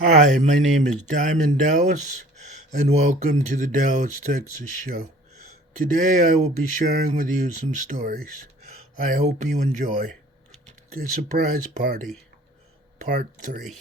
Hi, my name is Diamond Dallas, and welcome to the Dallas, Texas show. Today I will be sharing with you some stories. I hope you enjoy. The Surprise Party, Part 3.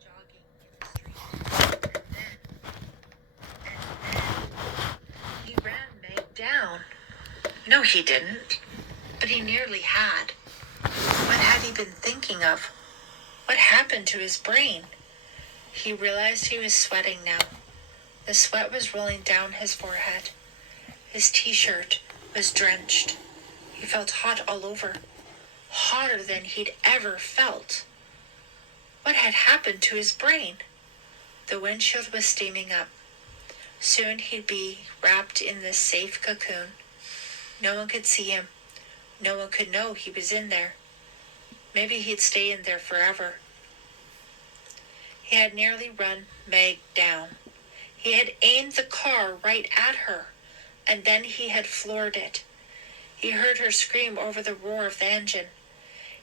Jogging in the street, he ran Meg down. No, he didn't, but he nearly had. What had he been thinking of? What happened to his brain? He realized he was sweating now. The sweat was rolling down his forehead. His t-shirt was drenched. He felt hot all over, hotter than he'd ever felt. What had happened to his brain? The windshield was steaming up. Soon he'd be wrapped in this safe cocoon. No one could see him. No one could know he was in there. Maybe he'd stay in there forever. He had nearly run Meg down. He had aimed the car right at her, and then he had floored it. He heard her scream over the roar of the engine.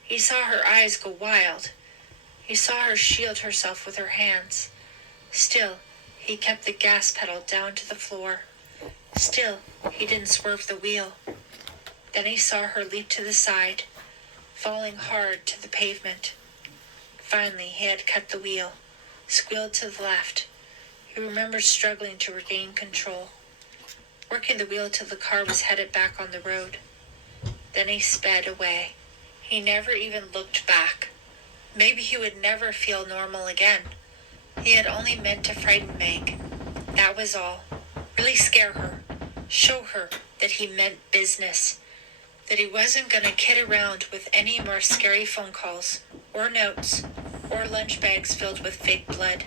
He saw her eyes go wild. He saw her shield herself with her hands. Still, he kept the gas pedal down to the floor. Still, he didn't swerve the wheel. Then he saw her leap to the side, falling hard to the pavement. Finally, he had cut the wheel, squealed to the left. He remembered struggling to regain control, working the wheel till the car was headed back on the road. Then he sped away. He never even looked back. Maybe he would never feel normal again. He had only meant to frighten Meg. That was all. Really scare her. Show her that he meant business. That he wasn't going to kid around with any more scary phone calls, or notes, or lunch bags filled with fake blood.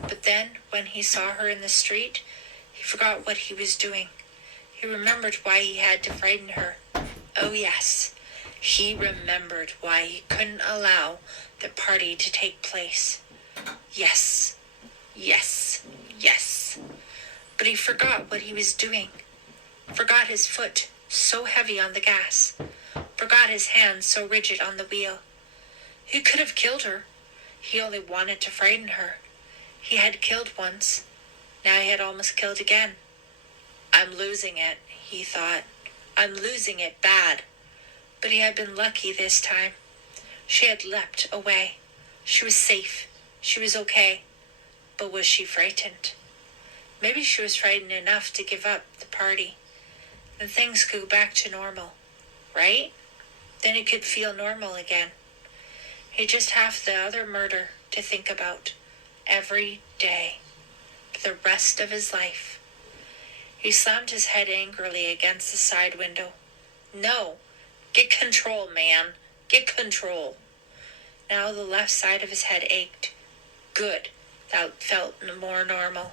But then, when he saw her in the street, he forgot what he was doing. He remembered why he had to frighten her. Oh yes, he remembered why he couldn't allow the party to take place. Yes, yes, yes. But he forgot what he was doing. Forgot his foot so heavy on the gas. Forgot his hands so rigid on the wheel. He could have killed her. He only wanted to frighten her. He had killed once. Now he had almost killed again. I'm losing it, he thought. I'm losing it bad. But he had been lucky this time. She had leapt away. She was safe. She was okay. But was she frightened? Maybe she was frightened enough to give up the party. Then things could go back to normal, right? Then he could feel normal again. He just had the other murder to think about every day for the rest of his life. He slammed his head angrily against the side window. No, get control, man. Get control. Now the left side of his head ached. Good, that felt more normal.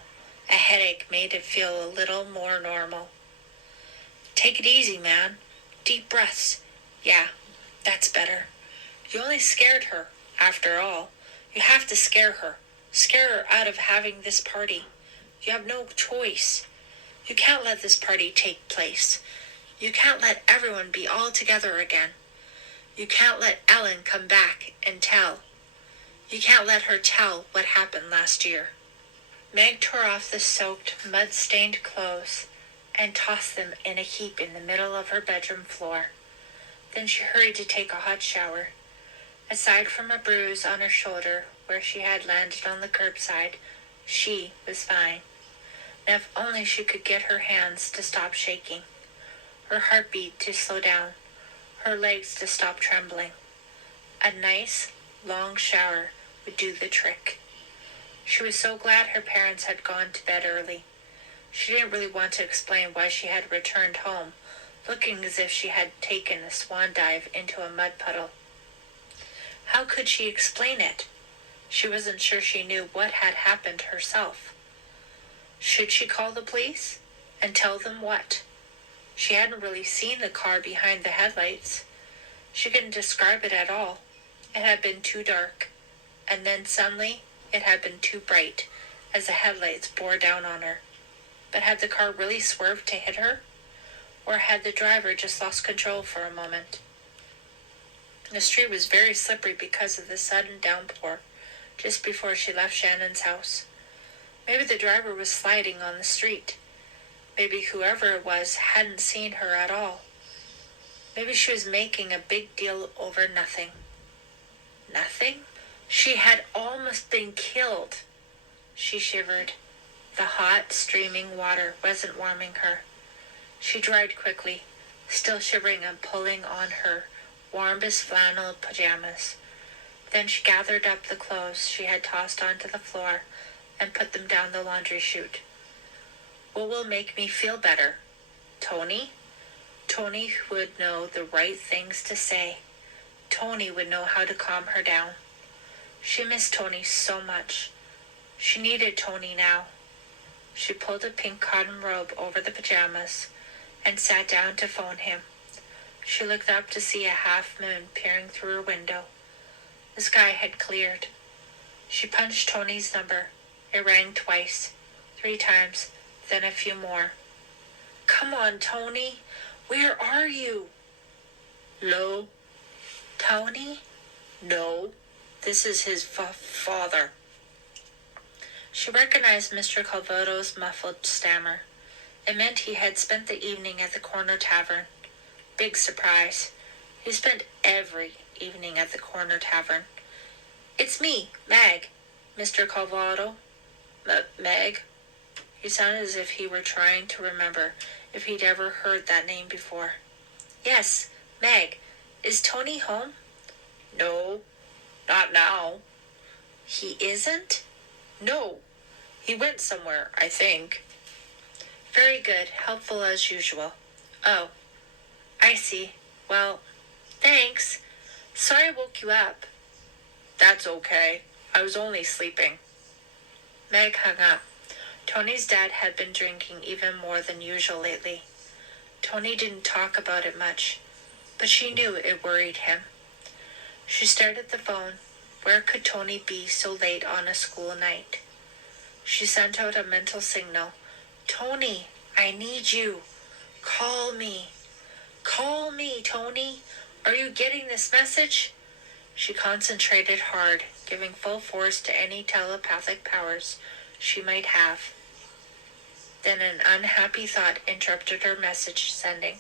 A headache made it feel a little more normal. Take it easy, man. Deep breaths. Yeah, that's better. You only scared her, after all. You have to scare her. Scare her out of having this party. You have no choice. You can't let this party take place. You can't let everyone be all together again. You can't let Ellen come back and tell. You can't let her tell what happened last year. Meg tore off the soaked, mud-stained clothes and tossed them in a heap in the middle of her bedroom floor. Then she hurried to take a hot shower. Aside from a bruise on her shoulder where she had landed on the curbside, she was fine. And if only she could get her hands to stop shaking, her heartbeat to slow down, her legs to stop trembling. A nice, long shower would do the trick. She was so glad her parents had gone to bed early. She didn't really want to explain why she had returned home, looking as if she had taken a swan dive into a mud puddle. How could she explain it? She wasn't sure she knew what had happened herself. Should she call the police? And tell them what? She hadn't really seen the car behind the headlights. She couldn't describe it at all. It had been too dark, and then suddenly it had been too bright as the headlights bore down on her. But had the car really swerved to hit her? Or had the driver just lost control for a moment? The street was very slippery because of the sudden downpour just before she left Shannon's house. Maybe the driver was sliding on the street. Maybe whoever it was hadn't seen her at all. Maybe she was making a big deal over nothing. Nothing? She had almost been killed. She shivered. The hot, streaming water wasn't warming her. She dried quickly, still shivering and pulling on her warmest flannel pajamas. Then she gathered up the clothes she had tossed onto the floor and put them down the laundry chute. What will make me feel better? Tony? Tony would know the right things to say. Tony would know how to calm her down. She missed Tony so much. She needed Tony now. She pulled a pink cotton robe over the pajamas and sat down to phone him. She looked up to see a half moon peering through her window. The sky had cleared. She punched Tony's number. It rang twice, 3 times, then a few more. Come on, Tony. Where are you? Hello? Tony? No. This is his father. She recognized Mr. Calvado's muffled stammer. It meant he had spent the evening at the corner tavern. Big surprise. He spent every evening at the corner tavern. It's me, Meg. Mr. Calvado. Meg? He sounded as if he were trying to remember if he'd ever heard that name before. Yes, Meg. Is Tony home? No, not now. He isn't? No. He went somewhere, I think. Very good. Helpful as usual. Oh, I see. Well, thanks. Sorry I woke you up. That's okay. I was only sleeping. Meg hung up. Tony's dad had been drinking even more than usual lately. Tony didn't talk about it much, but she knew it worried him. She stared at the phone. Where could Tony be so late on a school night? She sent out a mental signal. Tony, I need you. Call me. Call me, Tony. Are you getting this message? She concentrated hard, giving full force to any telepathic powers she might have. Then an unhappy thought interrupted her message sending.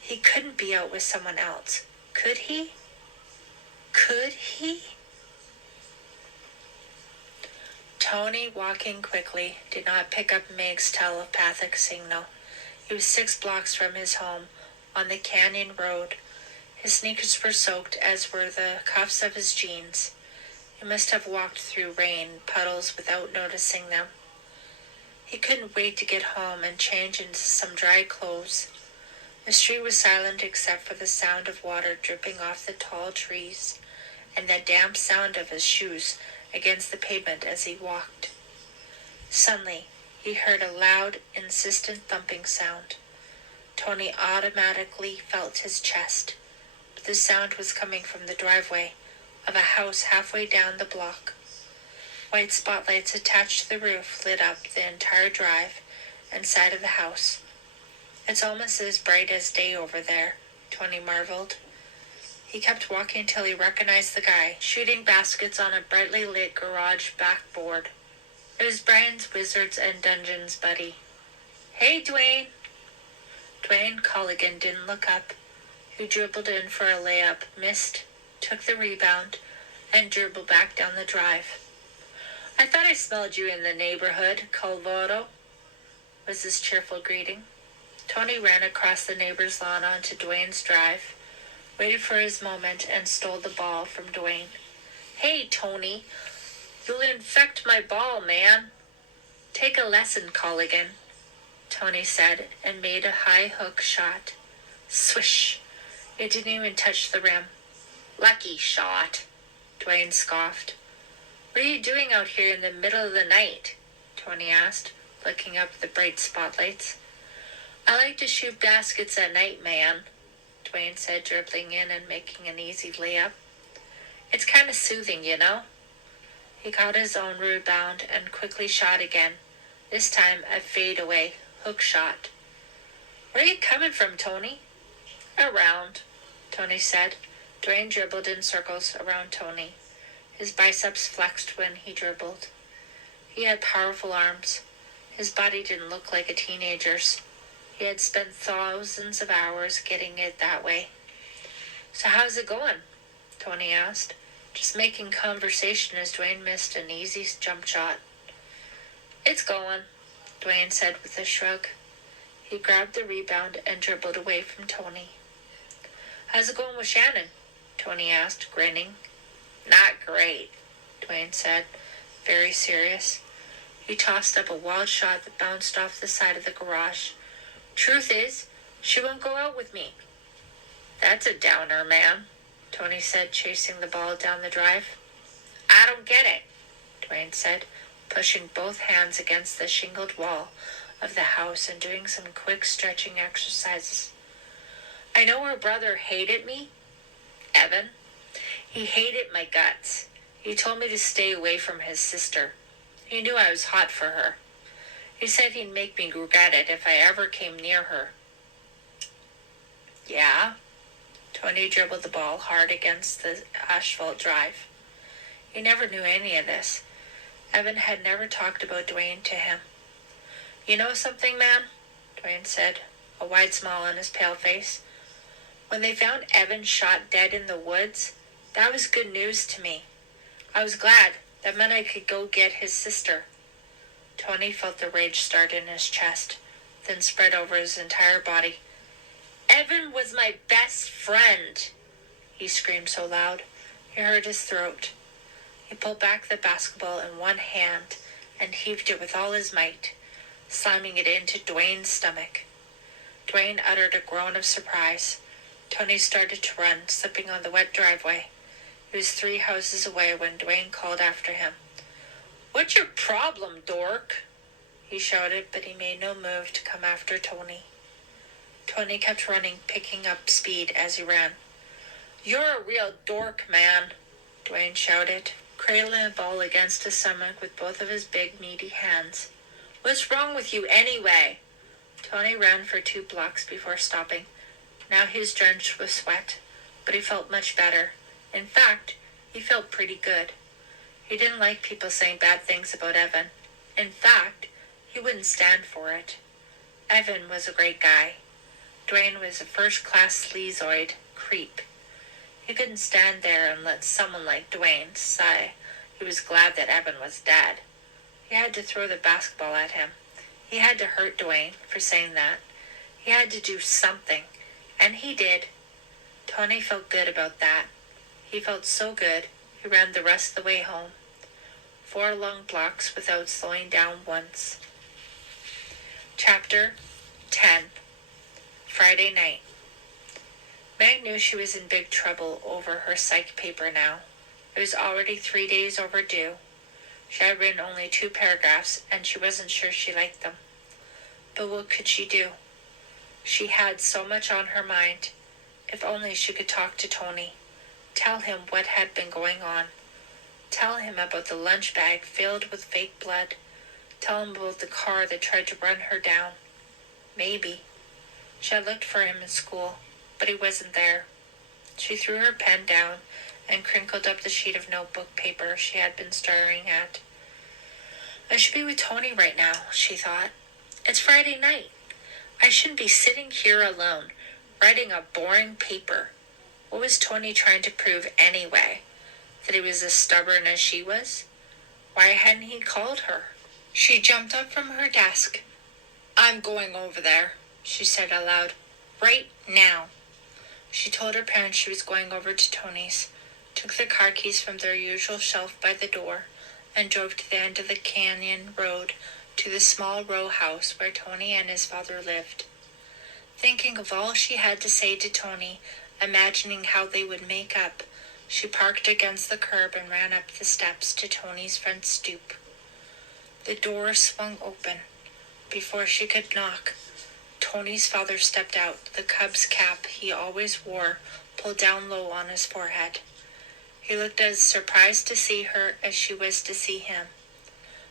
He couldn't be out with someone else. Could he? Could he? Tony, walking quickly, did not pick up Meg's telepathic signal. He was 6 blocks from his home, on the canyon road. His sneakers were soaked, as were the cuffs of his jeans. He must have walked through rain puddles without noticing them. He couldn't wait to get home and change into some dry clothes. The street was silent except for the sound of water dripping off the tall trees and the damp sound of his shoes against the pavement as he walked. Suddenly, he heard a loud, insistent thumping sound. Tony automatically felt his chest, but the sound was coming from the driveway of a house halfway down the block. White spotlights attached to the roof lit up the entire drive and side of the house. It's almost as bright as day over there, Tony marveled. He kept walking till he recognized the guy, shooting baskets on a brightly lit garage backboard. It was Brian's Wizards and Dungeons buddy. Hey, Dwayne! Dwayne Colligan didn't look up. He dribbled in for a layup, missed, took the rebound, and dribbled back down the drive. I thought I smelled you in the neighborhood, Calvado, was his cheerful greeting. Tony ran across the neighbor's lawn onto Dwayne's drive, waited for his moment, and stole the ball from Dwayne. Hey, Tony, you'll infect my ball, man. Take a lesson, Colligan, Tony said, and made a high hook shot. Swish! It didn't even touch the rim. Lucky shot, Dwayne scoffed. What are you doing out here in the middle of the night? Tony asked, looking up at the bright spotlights. I like to shoot baskets at night, man, Dwayne said, dribbling in and making an easy layup. It's kind of soothing, you know? He caught his own rebound and quickly shot again, this time a fadeaway hook shot. Where are you coming from, Tony? Around, Tony said. Dwayne dribbled in circles around Tony. His biceps flexed when he dribbled. He had powerful arms. His body didn't look like a teenager's. He had spent thousands of hours getting it that way. So how's it going? Tony asked, just making conversation as Dwayne missed an easy jump shot. It's going, Dwayne said with a shrug. He grabbed the rebound and dribbled away from Tony. How's it going with Shannon? Tony asked, grinning. Not great, Dwayne said, very serious. He tossed up a wild shot that bounced off the side of the garage. Truth is, she won't go out with me. That's a downer, man, Tony said, chasing the ball down the drive. I don't get it, Dwayne said, pushing both hands against the shingled wall of the house and doing some quick stretching exercises. I know her brother hated me, Evan. He hated my guts. He told me to stay away from his sister. He knew I was hot for her. He said he'd make me regret it if I ever came near her. Yeah? Tony dribbled the ball hard against the asphalt drive. He never knew any of this. Evan had never talked about Dwayne to him. You know something, man? Dwayne said, a wide smile on his pale face. When they found Evan shot dead in the woods, that was good news to me. I was glad. That meant I could go get his sister. Tony felt the rage start in his chest, then spread over his entire body. Evan was my best friend, he screamed so loud he hurt his throat. He pulled back the basketball in one hand and heaved it with all his might, slamming it into Dwayne's stomach. Dwayne uttered a groan of surprise. Tony started to run, slipping on the wet driveway. He was 3 houses away when Dwayne called after him. What's your problem, dork? He shouted, but he made no move to come after Tony. Tony kept running, picking up speed as he ran. You're a real dork, man, Dwayne shouted, cradling the ball against his stomach with both of his big, meaty hands. What's wrong with you anyway? Tony ran for 2 blocks before stopping. Now he was drenched with sweat, but he felt much better. In fact, he felt pretty good. He didn't like people saying bad things about Evan. In fact, he wouldn't stand for it. Evan was a great guy. Dwayne was a first-class sleazoid creep. He couldn't stand there and let someone like Dwayne say he was glad that Evan was dead. He had to throw the basketball at him. He had to hurt Dwayne for saying that. He had to do something, and he did. Tony felt good about that. He felt so good, he ran the rest of the way home. 4 long blocks without slowing down once. Chapter 10. Friday night. Meg knew she was in big trouble over her psych paper now. It was already 3 days overdue. She had written only 2 paragraphs, and she wasn't sure she liked them. But what could she do? She had so much on her mind. If only she could talk to Tony. Tell him what had been going on. Tell him about the lunch bag filled with fake blood. Tell him about the car that tried to run her down. Maybe. She had looked for him in school, but he wasn't there. She threw her pen down and crinkled up the sheet of notebook paper she had been staring at. I should be with Tony right now, she thought. It's Friday night. I shouldn't be sitting here alone, writing a boring paper. What was Tony trying to prove anyway? That he was as stubborn as she was? Why hadn't he called her? She jumped up from her desk. I'm going over there, she said aloud. Right now. She told her parents she was going over to Tony's, took the car keys from their usual shelf by the door, and drove to the end of the canyon road to the small row house where Tony and his father lived. Thinking of all she had to say to Tony, imagining how they would make up, she parked against the curb and ran up the steps to Tony's front stoop. The door swung open. Before she could knock, Tony's father stepped out, the Cubs cap he always wore pulled down low on his forehead. He looked as surprised to see her as she was to see him.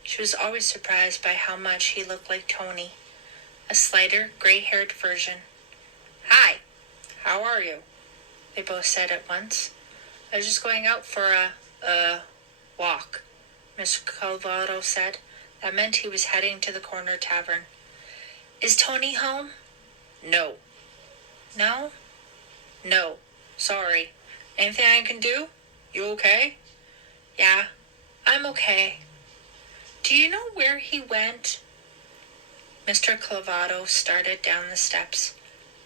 She was always surprised by how much he looked like Tony, a slighter, gray-haired version. "Hi, how are you?" they both said at once. "I was just going out for a walk," Mr. Calvato said. That meant he was heading to the corner tavern. "Is Tony home?" "No." "No?" "No. Sorry. Anything I can do? You okay?" "Yeah, I'm okay." "Do you know where he went?" Mr. Clavato started down the steps.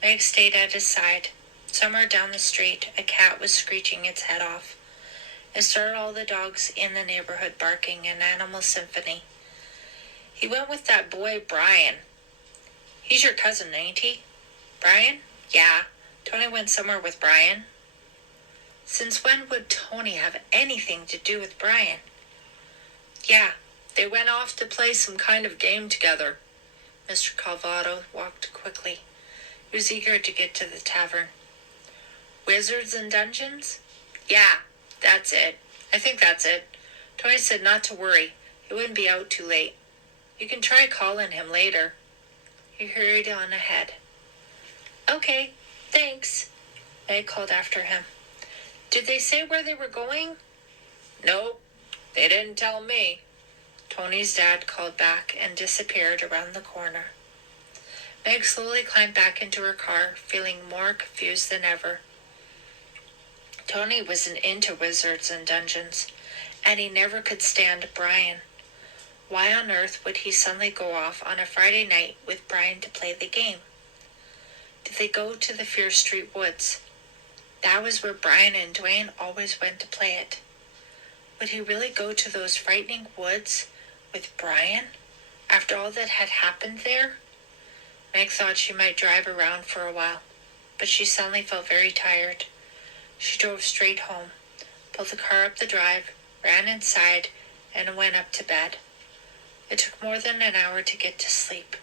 Meg stayed at his side. Somewhere down the street, a cat was screeching its head off. It started all the dogs in the neighborhood barking an animal symphony. "He went with that boy, Brian." "He's your cousin, ain't he?" "Brian? Yeah. Tony went somewhere with Brian." Since when would Tony have anything to do with Brian? "Yeah, they went off to play some kind of game together." Mr. Calvato walked quickly. He was eager to get to the tavern. "Wizards and Dungeons?" "Yeah, that's it. I think that's it. Tony said not to worry. He wouldn't be out too late. You can try calling him later." He hurried on ahead. "Okay, thanks," Meg called after him. "Did they say where they were going?" "Nope, they didn't tell me." Tony's dad called back and disappeared around the corner. Meg slowly climbed back into her car, feeling more confused than ever. Tony wasn't into Wizards and Dungeons, and he never could stand Brian. Why on earth would he suddenly go off on a Friday night with Brian to play the game? Did they go to the Fear Street Woods? That was where Brian and Dwayne always went to play it. Would he really go to those frightening woods with Brian after all that had happened there? Meg thought she might drive around for a while, but she suddenly felt very tired. She drove straight home, pulled the car up the drive, ran inside, and went up to bed. It took more than an hour to get to sleep.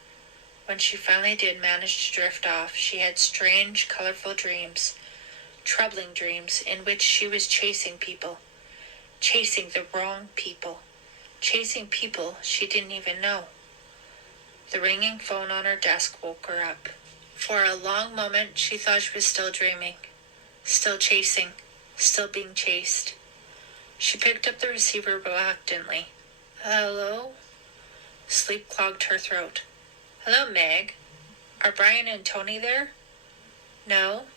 When she finally did manage to drift off, she had strange, colorful dreams, troubling dreams in which she was chasing people, chasing the wrong people, chasing people she didn't even know. The ringing phone on her desk woke her up. For a long moment, she thought she was still dreaming, still chasing, still being chased. She picked up the receiver reluctantly. "Hello?" Sleep clogged her throat. "Hello, Meg. Are Brian and Tony there?" "No."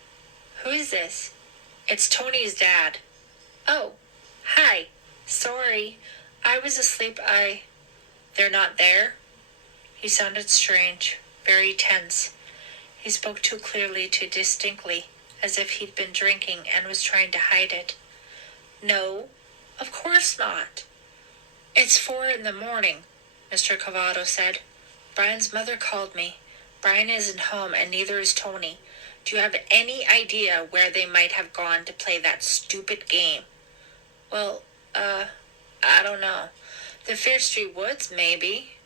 "Who is this?" "It's Tony's dad." "Oh, hi. Sorry. I was asleep. They're not there?" He sounded strange, very tense. He spoke too clearly, too distinctly, as if he'd been drinking and was trying to hide it. "No, of course not." "It's 4 a.m, Mr. Cavato said. "Brian's mother called me. Brian isn't home, and neither is Tony. Do you have any idea where they might have gone to play that stupid game?" "Well, I don't know. The Fair Street Woods, maybe."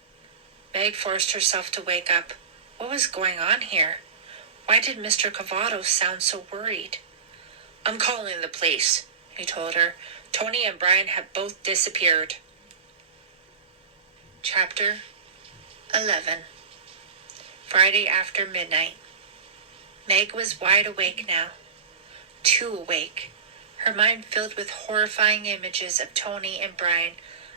Meg forced herself to wake up. What was going on here? Why did Mr. Cavato sound so worried? "I'm calling the police," he told her. "Tony and Brian have both disappeared." Chapter 11. Friday after midnight. Meg was wide awake now. Too awake. Her mind filled with horrifying images of Tony and Brian,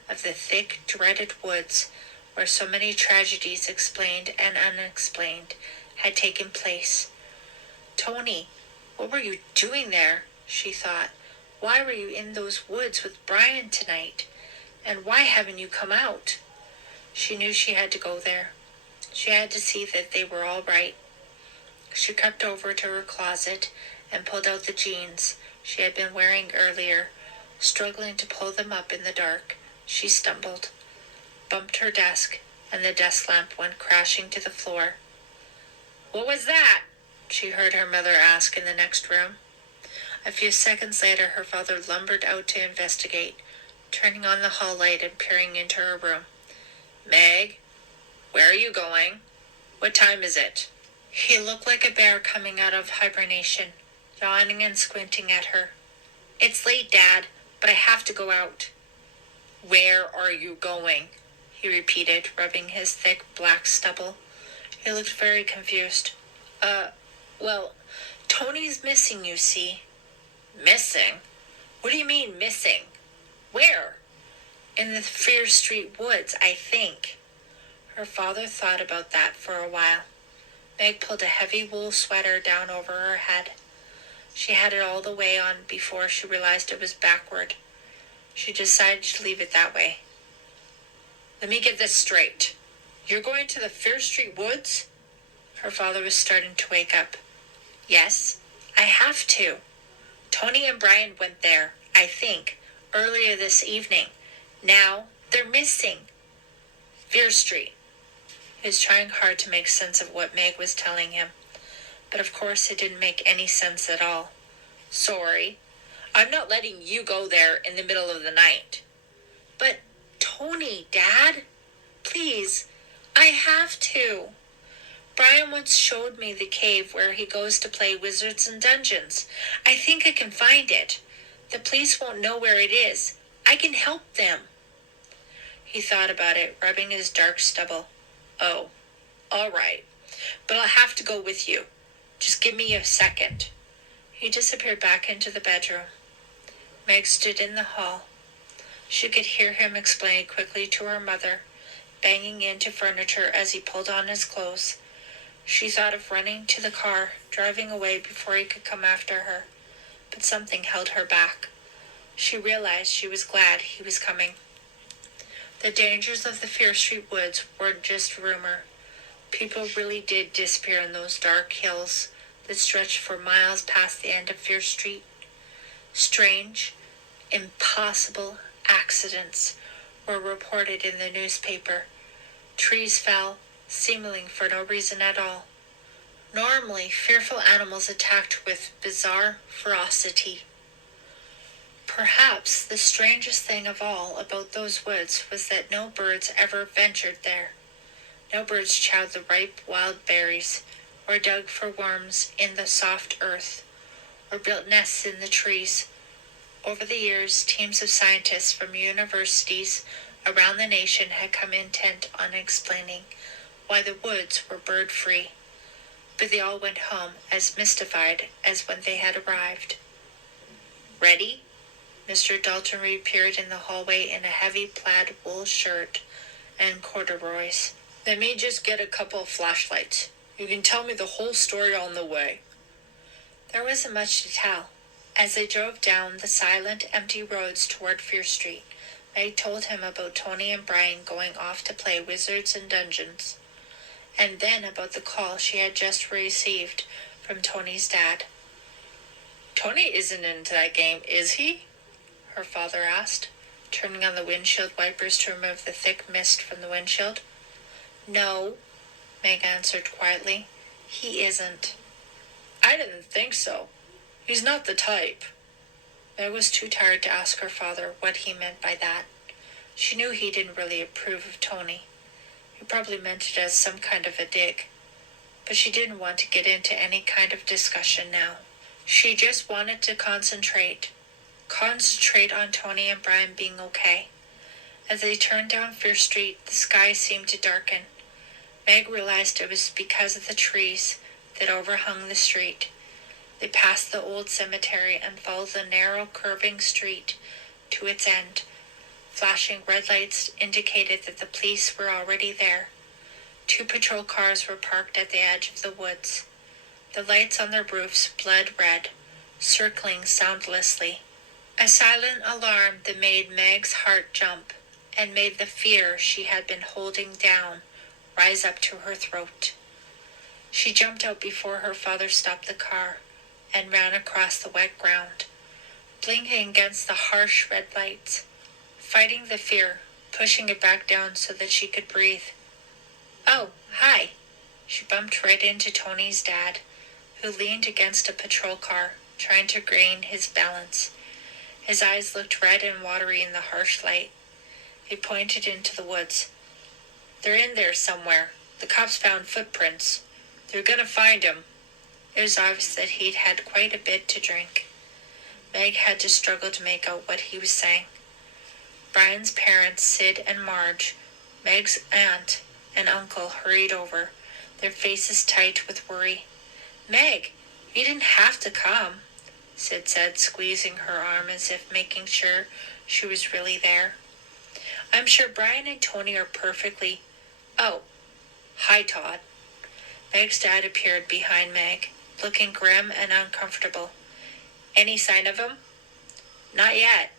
of the thick, dreaded woods where so many tragedies explained and unexplained had taken place. "Tony, what were you doing there?" she thought. "Why were you in those woods with Brian tonight? And why haven't you come out?" She knew she had to go there. She had to see that they were all right. She crept over to her closet and pulled out the jeans she had been wearing earlier. Struggling to pull them up in the dark, she stumbled, bumped her desk, and the desk lamp went crashing to the floor. "What was that?" she heard her mother ask in the next room. A few seconds later, her father lumbered out to investigate, turning on the hall light and peering into her room. "Meg, where are you going? What time is it?" He looked like a bear coming out of hibernation, yawning and squinting at her. "It's late, Dad, but I have to go out." "Where are you going?" he repeated, rubbing his thick black stubble. He looked very confused. Well, Tony's missing, you see." "Missing? What do you mean, missing? Where?" "In the Fear Street woods, I think." Her father thought about that for a while. Meg pulled a heavy wool sweater down over her head. She had it all the way on before she realized it was backward. She decided to leave it that way. "Let me get this straight. You're going to the Fear Street woods?" Her father was starting to wake up. "Yes, I have to. Tony and Brian went there, I think, earlier this evening. Now they're missing. Fear Street." He was trying hard to make sense of what Meg was telling him, but of course it didn't make any sense at all. "Sorry, I'm not letting you go there in the middle of the night." "But Tony, Dad, please, I have to. Brian once showed me the cave where he goes to play Wizards and Dungeons. I think I can find it. The police won't know where it is. I can help them." He thought about it, rubbing his dark stubble. "Oh, all right. But I'll have to go with you. Just give me a second." He disappeared back into the bedroom. Meg stood in the hall. She could hear him explain quickly to her mother, banging into furniture as he pulled on his clothes. She thought of running to the car, driving away before he could come after her, but something held her back. She realized she was glad he was coming. The dangers of the Fear Street woods weren't just rumor. People really did disappear in those dark hills that stretched for miles past the end of Fear Street. Strange, impossible accidents were reported in the newspaper. Trees fell, seemingly for no reason at all. Normally, fearful animals attacked with bizarre ferocity. Perhaps the strangest thing of all about those woods was that no birds ever ventured there. No birds chowed the ripe wild berries, or dug for worms in the soft earth, or built nests in the trees. Over the years, teams of scientists from universities around the nation had come intent on explaining why the woods were bird-free, but they all went home as mystified as when they had arrived. "Ready?" Mr. Dalton reappeared in the hallway in a heavy plaid wool shirt and corduroys. "Let me just get a couple of flashlights. You can tell me the whole story on the way." There wasn't much to tell. As they drove down the silent, empty roads toward Fear Street, Meg told him about Tony and Brian going off to play Wizards and Dungeons, and then about the call she had just received from Tony's dad. "Tony isn't into that game, is he?" her father asked, turning on the windshield wipers to remove the thick mist from the windshield. "No," Meg answered quietly. "He isn't." "I didn't think so. He's not the type." Meg was too tired to ask her father what he meant by that. She knew he didn't really approve of Tony. He probably meant it as some kind of a dig. But she didn't want to get into any kind of discussion now. She just wanted to concentrate on Tony and Brian being okay. As they turned down Fear Street, the sky seemed to darken. Meg realized it was because of the trees that overhung the street. They passed the old cemetery and followed the narrow, curving street to its end. Flashing red lights indicated that the police were already there. 2 patrol cars were parked at the edge of the woods. The lights on their roofs bled red, circling soundlessly. A silent alarm that made Meg's heart jump and made the fear she had been holding down rise up to her throat. She jumped out before her father stopped the car and ran across the wet ground, blinking against the harsh red lights, fighting the fear, pushing it back down so that she could breathe. "Oh, hi." She bumped right into Tony's dad, who leaned against a patrol car, trying to gain his balance. His eyes looked red and watery in the harsh light. He pointed into the woods. "They're in there somewhere. The cops found footprints. They're gonna find him. It was obvious that he'd had quite a bit to drink. Meg had to struggle to make out what he was saying. Brian's parents, Sid and Marge, Meg's aunt and uncle hurried over, their faces tight with worry. Meg, you didn't have to come, Sid said, squeezing her arm as if making sure she was really there. I'm sure Brian and Tony are perfectly... Oh, hi, Todd. Meg's dad appeared behind Meg, looking grim and uncomfortable. Any sign of him? Not yet,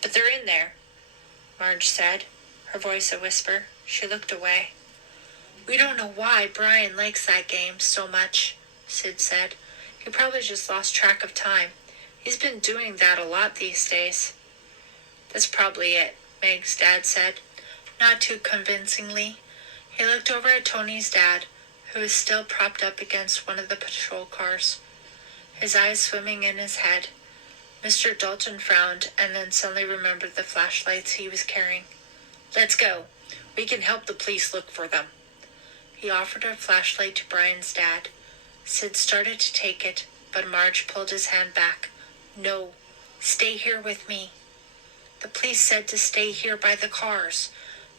but they're in there, Marge said, her voice a whisper. She looked away. We don't know why Brian likes that game so much, Sid said. He probably just lost track of time. He's been doing that a lot these days. That's probably it, Meg's dad said, not too convincingly. He looked over at Tony's dad, who was still propped up against one of the patrol cars, his eyes swimming in his head. Mr. Dalton frowned and then suddenly remembered the flashlights he was carrying. Let's go. We can help the police look for them. He offered a flashlight to Brian's dad. Sid started to take it, but Marge pulled his hand back. No, stay here with me. The police said to stay here by the cars,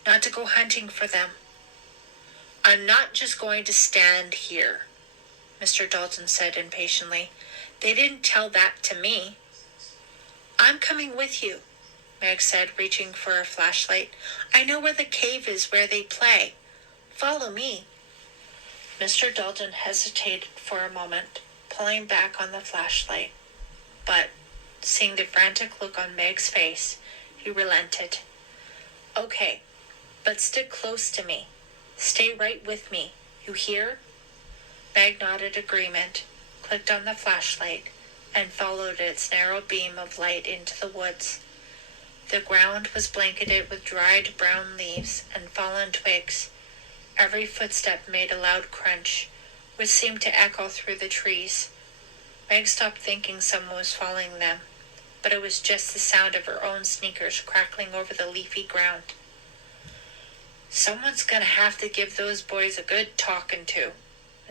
not to go hunting for them. I'm not just going to stand here, Mr. Dalton said impatiently. They didn't tell that to me. I'm coming with you, Meg said, reaching for a flashlight. I know where the cave is where they play. Follow me. Mr. Dalton hesitated for a moment, pulling back on the flashlight. But, seeing the frantic look on Meg's face, he relented. Okay, but stick close to me. Stay right with me. You hear? Meg nodded agreement, clicked on the flashlight, and followed its narrow beam of light into the woods. The ground was blanketed with dried brown leaves and fallen twigs. Every footstep made a loud crunch, which seemed to echo through the trees. Meg stopped thinking someone was following them, but it was just the sound of her own sneakers crackling over the leafy ground. Someone's gonna have to give those boys a good talking to,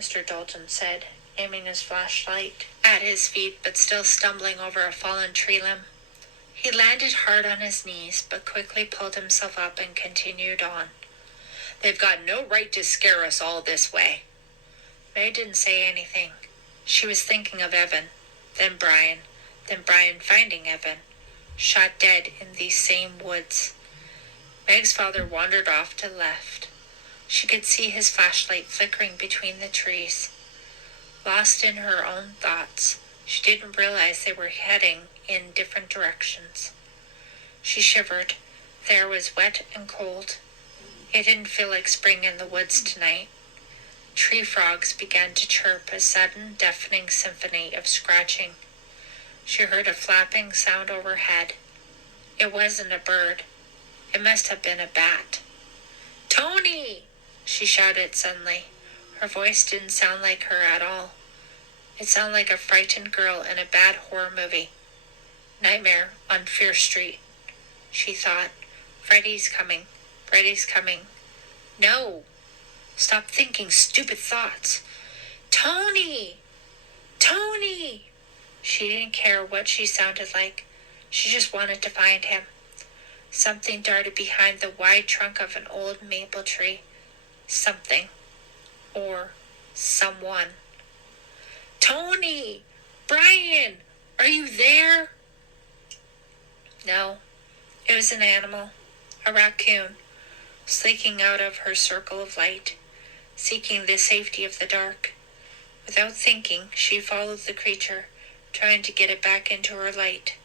Mr. Dalton said, aiming his flashlight at his feet but still stumbling over a fallen tree limb. He landed hard on his knees but quickly pulled himself up and continued on. They've got no right to scare us all this way. May didn't say anything. She was thinking of Evan, then Brian finding Evan, shot dead in these same woods. Meg's father wandered off to the left. She could see his flashlight flickering between the trees. Lost in her own thoughts, she didn't realize they were heading in different directions. She shivered. The air was wet and cold. It didn't feel like spring in the woods tonight. Tree frogs began to chirp a sudden, deafening symphony of scratching. She heard a flapping sound overhead. It wasn't a bird. It must have been a bat. Tony! She shouted suddenly. Her voice didn't sound like her at all. It sounded like a frightened girl in a bad horror movie. Nightmare on Fear Street, she thought. Freddy's coming. Freddy's coming. No! Stop thinking stupid thoughts. Tony! Tony! She didn't care what she sounded like. She just wanted to find him. Something darted behind the wide trunk of an old maple tree. Something. Or someone. Tony! Brian! Are you there? No. It was an animal. A raccoon. Slinking out of her circle of light. Seeking the safety of the dark. Without thinking, she followed the creature, trying to get it back into her light.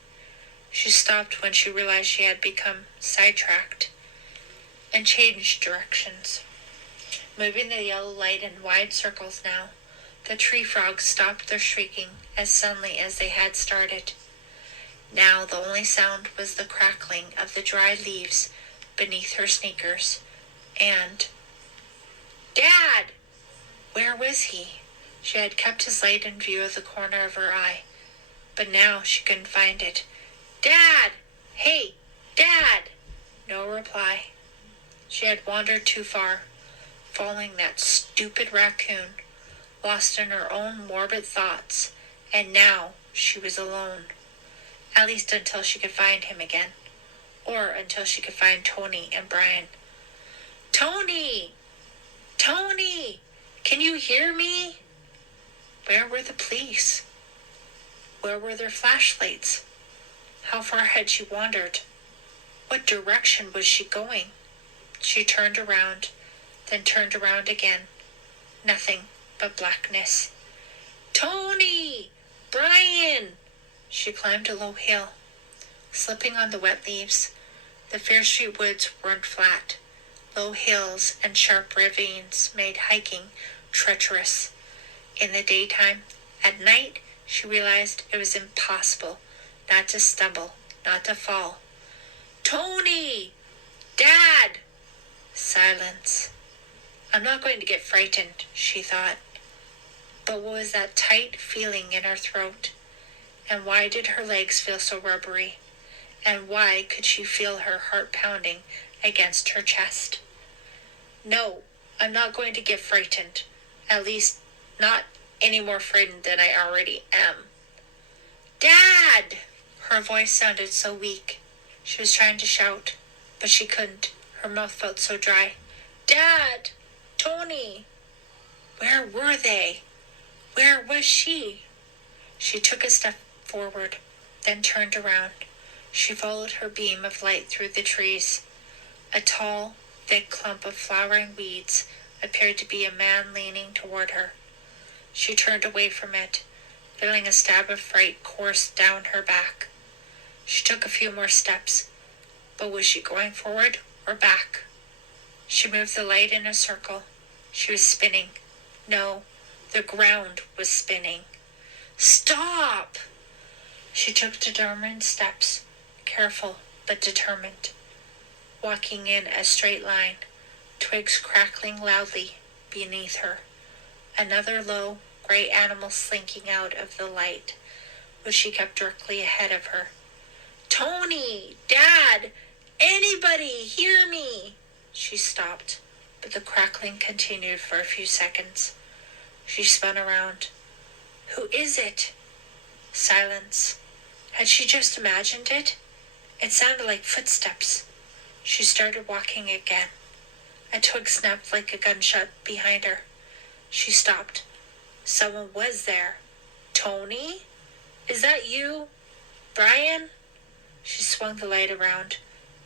She stopped when she realized she had become sidetracked and changed directions. Moving the yellow light in wide circles now, the tree frogs stopped their shrieking as suddenly as they had started. Now the only sound was the crackling of the dry leaves beneath her sneakers, and... Dad! Where was he? She had kept his light in view of the corner of her eye, but now she couldn't find it. Dad! Hey! Dad! No reply. She had wandered too far, following that stupid raccoon, lost in her own morbid thoughts, and now she was alone. At least until she could find him again. Or until she could find Tony and Brian. Tony! Tony! Can you hear me? Where were the police? Where were their flashlights? How far had she wandered? What direction was she going? She turned around, then turned around again. Nothing but blackness. Tony! Brian! She climbed a low hill, slipping on the wet leaves. The Fair Street woods weren't flat. Low hills and sharp ravines made hiking treacherous. In the daytime, at night, she realized it was impossible not to stumble, not to fall. Tony! Dad! Silence. I'm not going to get frightened, she thought. But what was that tight feeling in her throat? And why did her legs feel so rubbery? And why could she feel her heart pounding against her chest? No, I'm not going to get frightened. At least, not any more frightened than I already am. Dad! Her voice sounded so weak. She was trying to shout, but she couldn't. Her mouth felt so dry. Dad! Tony! Where were they? Where was she? She took a step forward, then turned around. She followed her beam of light through the trees. A tall, thick clump of flowering weeds appeared to be a man leaning toward her. She turned away from it, feeling a stab of fright course down her back. She took a few more steps, but was she going forward or back? She moved the light in a circle. She was spinning. No, the ground was spinning. Stop! She took determined steps, careful but determined, walking in a straight line, twigs crackling loudly beneath her. Another low, gray animal slinking out of the light, which she kept directly ahead of her. Tony! Dad! Anybody hear me? She stopped, but the crackling continued for a few seconds. She spun around. Who is it? Silence. Had she just imagined it? It sounded like footsteps. She started walking again. A twig snapped like a gunshot behind her. She stopped. Someone was there. Tony? Is that you? Brian? She swung the light around,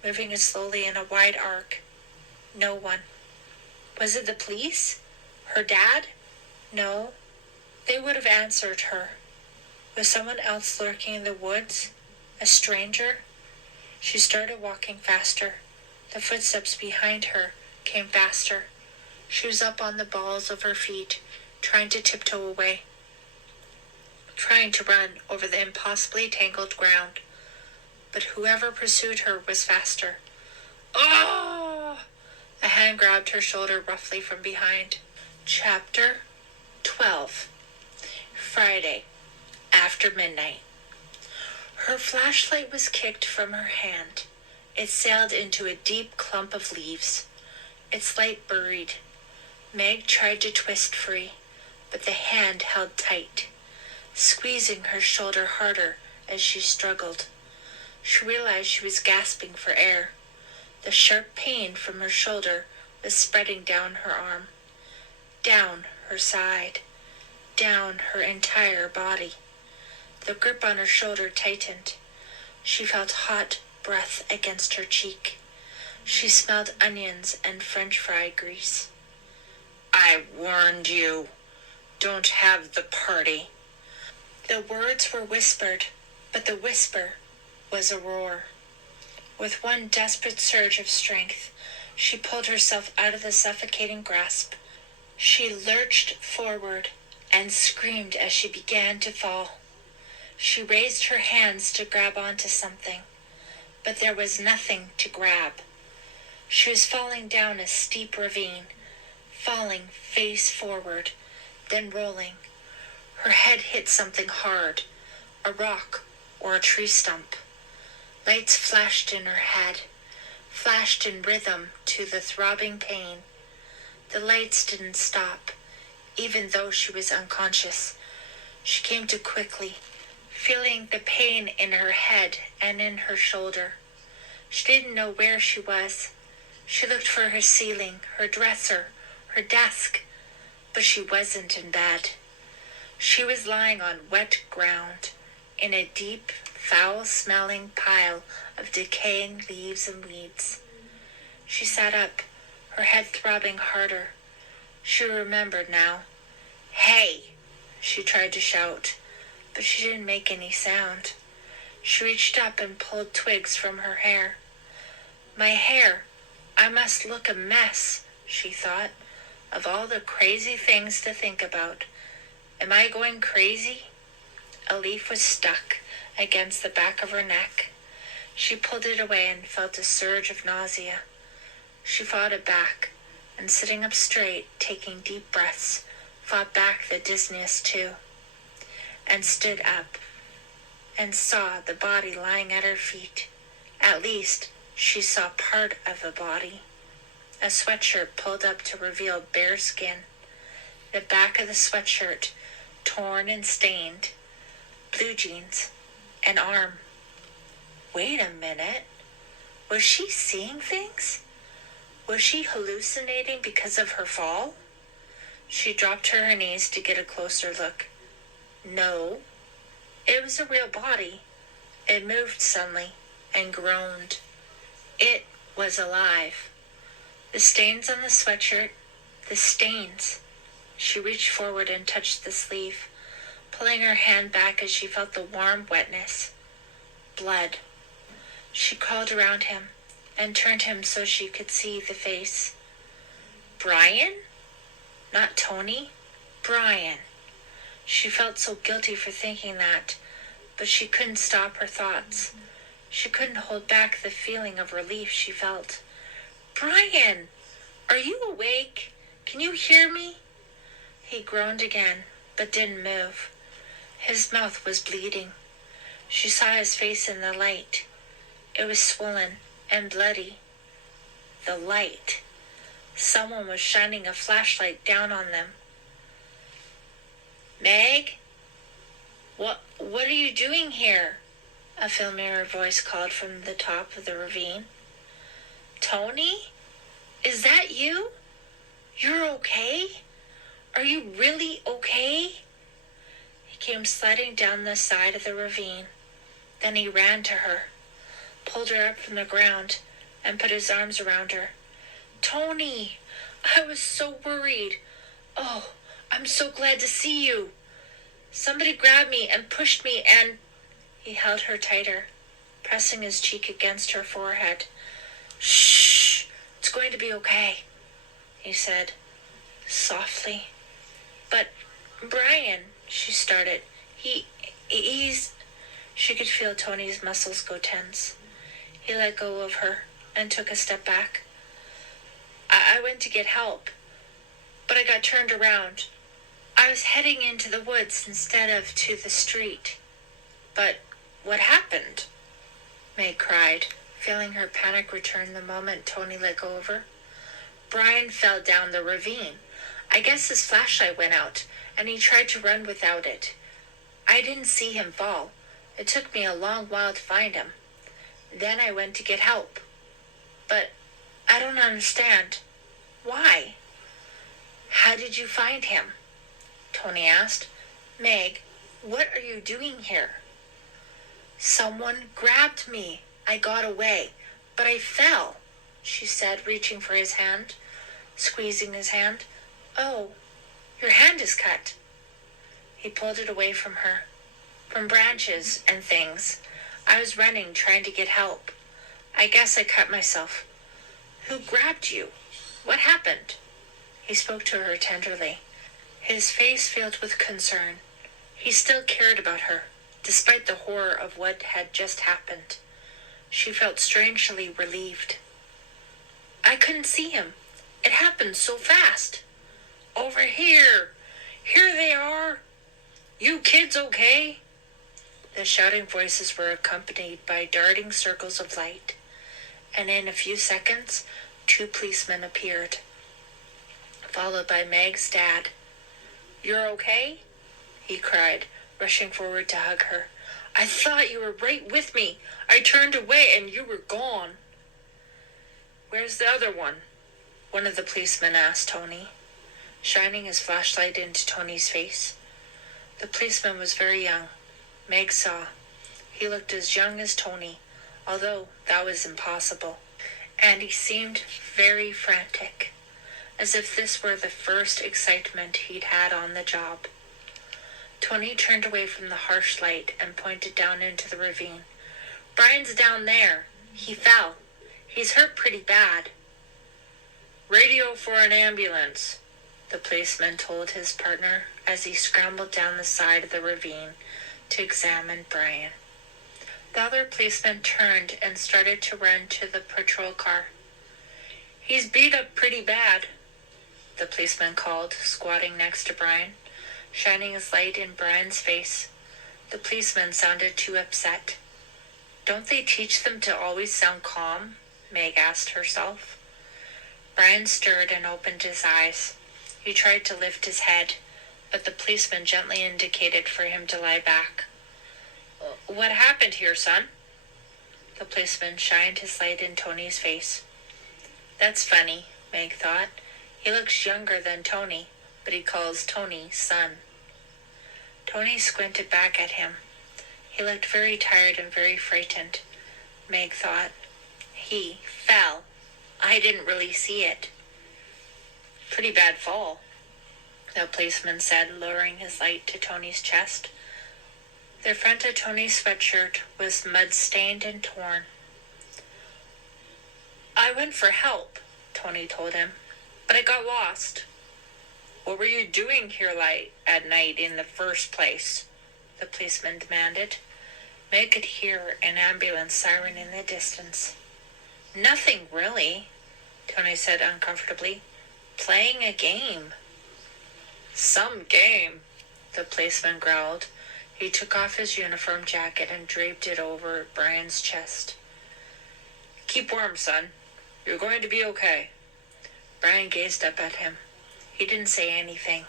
moving it slowly in a wide arc. No one. Was it the police? Her dad? No. They would have answered her. Was someone else lurking in the woods? A stranger? She started walking faster. The footsteps behind her came faster. She was up on the balls of her feet, trying to tiptoe away, trying to run over the impossibly tangled ground. But whoever pursued her was faster. Oh! A hand grabbed her shoulder roughly from behind. Chapter 12. Friday, after midnight. Her flashlight was kicked from her hand. It sailed into a deep clump of leaves. Its light buried. Meg tried to twist free, but the hand held tight, squeezing her shoulder harder as she struggled. She realized she was gasping for air. The sharp pain from her shoulder was spreading down her arm, down her side, down her entire body. The grip on her shoulder tightened. She felt hot breath against her cheek. She smelled onions and French fry grease. I warned you. Don't have the party. The words were whispered, but the whisper was a roar. With one desperate surge of strength, she pulled herself out of the suffocating grasp. She lurched forward and screamed as she began to fall. She raised her hands to grab onto something, but there was nothing to grab. She was falling down a steep ravine, falling face forward, then rolling. Her head hit something hard, a rock or a tree stump. Lights flashed in her head, flashed in rhythm to the throbbing pain. The lights didn't stop, even though she was unconscious. She came to quickly, feeling the pain in her head and in her shoulder. She didn't know where she was. She looked for her ceiling, her dresser, her desk, but she wasn't in bed. She was lying on wet ground in a deep, foul-smelling pile of decaying leaves and weeds. She sat up, her head throbbing harder. She remembered now. "Hey!" she tried to shout, but she didn't make any sound. She reached up and pulled twigs from her hair. "My hair! I must look a mess," she thought, "of all the crazy things to think about. Am I going crazy?" A leaf was stuck against the back of her neck. She pulled it away and felt a surge of nausea. She fought it back, and sitting up straight, taking deep breaths, fought back the dizziness too, and stood up and saw the body lying at her feet. At least, she saw part of the body. A sweatshirt pulled up to reveal bare skin. The back of the sweatshirt, torn and stained. Blue jeans. An arm. Wait a minute. Was she seeing things? Was she hallucinating because of her fall? She dropped to her knees to get a closer look. No. It was a real body. It moved suddenly and groaned. It was alive. The stains on the sweatshirt, the stains. She reached forward and touched the sleeve, pulling her hand back as she felt the warm wetness. Blood. She crawled around him and turned him so she could see the face. Brian? Not Tony. Brian. She felt so guilty for thinking that, but she couldn't stop her thoughts. She couldn't hold back the feeling of relief she felt. Brian! Are you awake? Can you hear me? He groaned again, but didn't move. His mouth was bleeding. She saw his face in the light. It was swollen and bloody. The light. Someone was shining a flashlight down on them. Meg? What are you doing here? A familiar voice called from the top of the ravine. Tony? Is that you? You're okay? Are you really okay? He came sliding down the side of the ravine. Then he ran to her, pulled her up from the ground, and put his arms around her. Tony, I was so worried. Oh, I'm so glad to see you. Somebody grabbed me and pushed me and... He held her tighter, pressing his cheek against her forehead. Shh, it's going to be okay, he said, softly. But, Brian, she started, he's... She could feel Tony's muscles go tense. He let go of her and took a step back. I went to get help, but I got turned around. I was heading into the woods instead of to the street. But what happened? Meg cried, feeling her panic return the moment Tony let go of her. Brian fell down the ravine. I guess his flashlight went out, and he tried to run without it. I didn't see him fall. It took me a long while to find him. Then I went to get help. But I don't understand. Why? How did you find him? Tony asked. Meg, what are you doing here? Someone grabbed me. I got away, but I fell, she said, reaching for his hand, squeezing his hand. Oh, your hand is cut. He pulled it away from her, from branches and things. I was running, trying to get help. I guess I cut myself. Who grabbed you? What happened? He spoke to her tenderly, his face filled with concern. He still cared about her, despite the horror of what had just happened. She felt strangely relieved. I couldn't see him. It happened so fast. Over here! Here they are! You kids okay? The shouting voices were accompanied by darting circles of light, and in a few seconds, 2 policemen appeared, followed by Meg's dad. You're okay? He cried, rushing forward to hug her. I thought you were right with me. I turned away and you were gone. Where's the other one? One of the policemen asked Tony, shining his flashlight into Tony's face. The policeman was very young. Meg saw. He looked as young as Tony, although that was impossible. And he seemed very frantic, as if this were the first excitement he'd had on the job. Tony turned away from the harsh light and pointed down into the ravine. Brian's down there. He fell. He's hurt pretty bad. Radio for an ambulance, the policeman told his partner as he scrambled down the side of the ravine to examine Brian. The other policeman turned and started to run to the patrol car. He's beat up pretty bad, the policeman called, squatting next to Brian, shining his light in Brian's face. The policeman sounded too upset. Don't they teach them to always sound calm? Meg asked herself. Brian stirred and opened his eyes. He tried to lift his head, but the policeman gently indicated for him to lie back. What happened here, son? The policeman shined his light in Tony's face. That's funny, Meg thought. He looks younger than Tony, but he calls Tony son. Tony squinted back at him. He looked very tired and very frightened, Meg thought. He fell. I didn't really see it. Pretty bad fall, the policeman said, lowering his light to Tony's chest. The front of Tony's sweatshirt was mud-stained and torn. I went for help, Tony told him, but I got lost. What were you doing here at night in the first place? The policeman demanded. Meg could hear an ambulance siren in the distance. Nothing, really, Tony said uncomfortably. Playing a game. Some game, the policeman growled. He took off his uniform jacket and draped it over Brian's chest. Keep warm, son. You're going to be okay. Brian gazed up at him. He didn't say anything.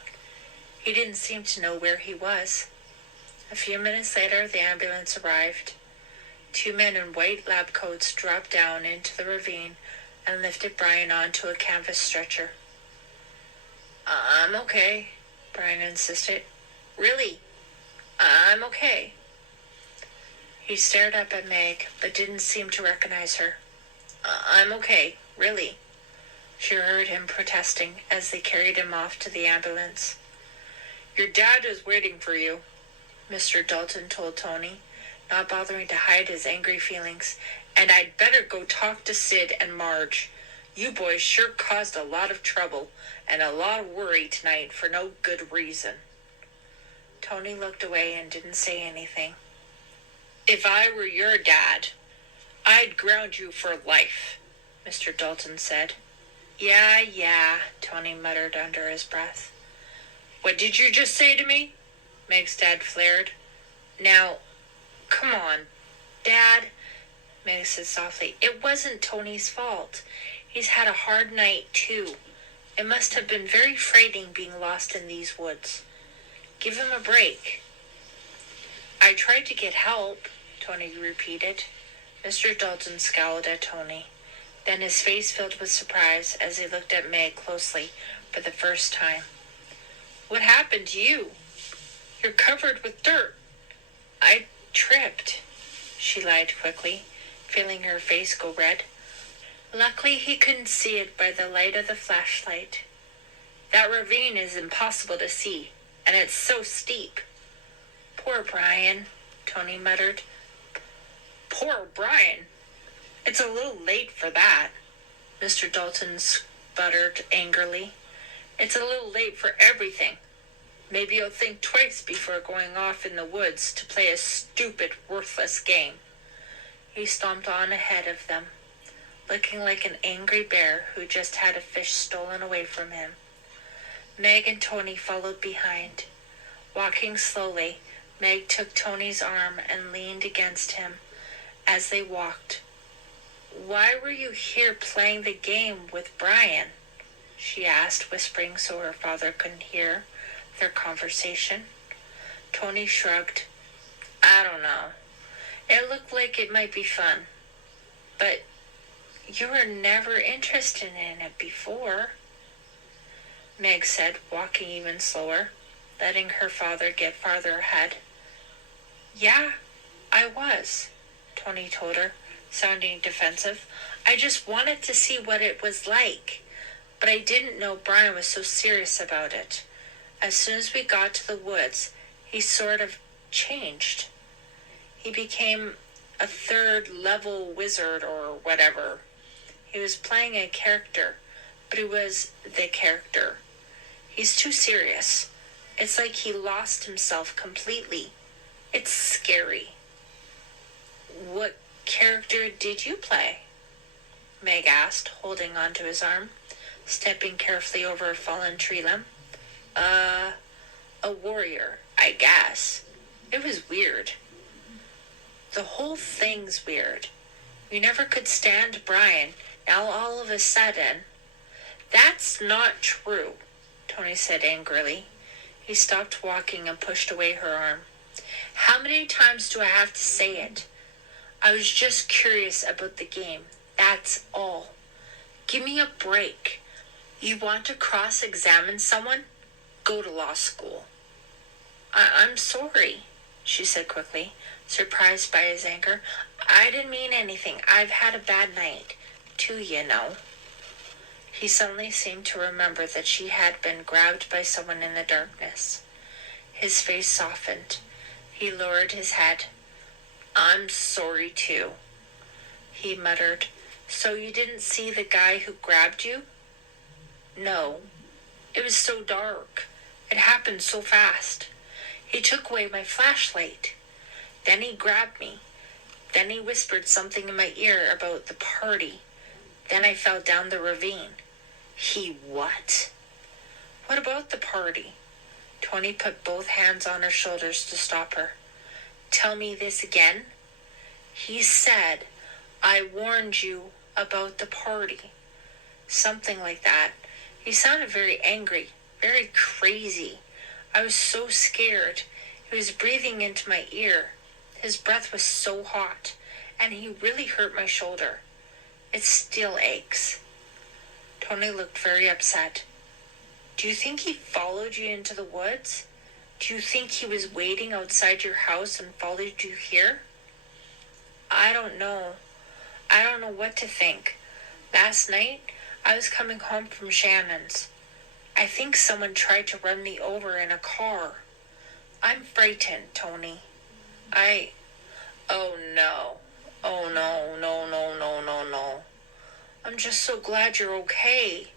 He didn't seem to know where he was. A few minutes later, the ambulance arrived. 2 men in white lab coats dropped down into the ravine and lifted Brian onto a canvas stretcher. I'm okay, Brian insisted. Really? I'm okay. He stared up at Meg, but didn't seem to recognize her. I'm okay, really, she heard him protesting as they carried him off to the ambulance. Your dad is waiting for you, Mr. Dalton told Tony, not bothering to hide his angry feelings, and I'd better go talk to Sid and Marge. You boys sure caused a lot of trouble and a lot of worry tonight for no good reason. Tony looked away and didn't say anything. If I were your dad, I'd ground you for life, Mr. Dalton said. Yeah, Tony muttered under his breath. What did you just say to me? Meg's dad flared. Now, come on, Dad, Meg said softly. It wasn't Tony's fault. He's had a hard night, too. It must have been very frightening being lost in these woods. Give him a break. I tried to get help, Tony repeated. Mr. Dalton scowled at Tony. Then his face filled with surprise as he looked at Meg closely for the first time. What happened to you? You're covered with dirt. I tripped, she lied quickly, feeling her face go red. Luckily, he couldn't see it by the light of the flashlight. That ravine is impossible to see, and it's so steep. Poor Brian, Tony muttered. Poor Brian? It's a little late for that, Mr. Dalton sputtered angrily. It's a little late for everything. Maybe you'll think twice before going off in the woods to play a stupid, worthless game. He stomped on ahead of them, looking like an angry bear who just had a fish stolen away from him. Meg and Tony followed behind. Walking slowly, Meg took Tony's arm and leaned against him as they walked. Why were you here playing the game with Brian? She asked, whispering so her father couldn't hear, their conversation? Tony shrugged. I don't know. It looked like it might be fun. But you were never interested in it before, Meg said, walking even slower, letting her father get farther ahead. Yeah, I was, Tony told her, sounding defensive. I just wanted to see what it was like. But I didn't know Brian was so serious about it. As soon as we got to the woods, he sort of changed. He became a third-level wizard or whatever. He was playing a character, but he was the character. He's too serious. It's like he lost himself completely. It's scary. What character did you play? Meg asked, holding onto his arm, stepping carefully over a fallen tree limb. A warrior, I guess. It was weird. The whole thing's weird. We never could stand Brian. Now all of a sudden... That's not true, Tony said angrily. He stopped walking and pushed away her arm. How many times do I have to say it? I was just curious about the game. That's all. Give me a break. You want to cross-examine someone? Go to law school. I'm sorry, she said quickly, surprised by his anger. I didn't mean anything. I've had a bad night, too, you know. He suddenly seemed to remember that she had been grabbed by someone in the darkness. His face softened. He lowered his head. I'm sorry, too, he muttered. So you didn't see the guy who grabbed you? No. It was so dark. It happened so fast. He took away my flashlight. Then he grabbed me. Then he whispered something in my ear about the party. Then I fell down the ravine. He what? What about the party? Tony put both hands on her shoulders to stop her. Tell me this again. He said, I warned you about the party. Something like that. He sounded very angry, very crazy. I was so scared. He was breathing into my ear. His breath was so hot, and he really hurt my shoulder. It still aches. Tony looked very upset. Do you think he followed you into the woods? Do you think he was waiting outside your house and followed you here? I don't know. I don't know what to think. Last night, I was coming home from Shannon's. I think someone tried to run me over in a car. I'm frightened, Tony. Oh no. Oh no, no, no, no, no, no. I'm just so glad you're okay,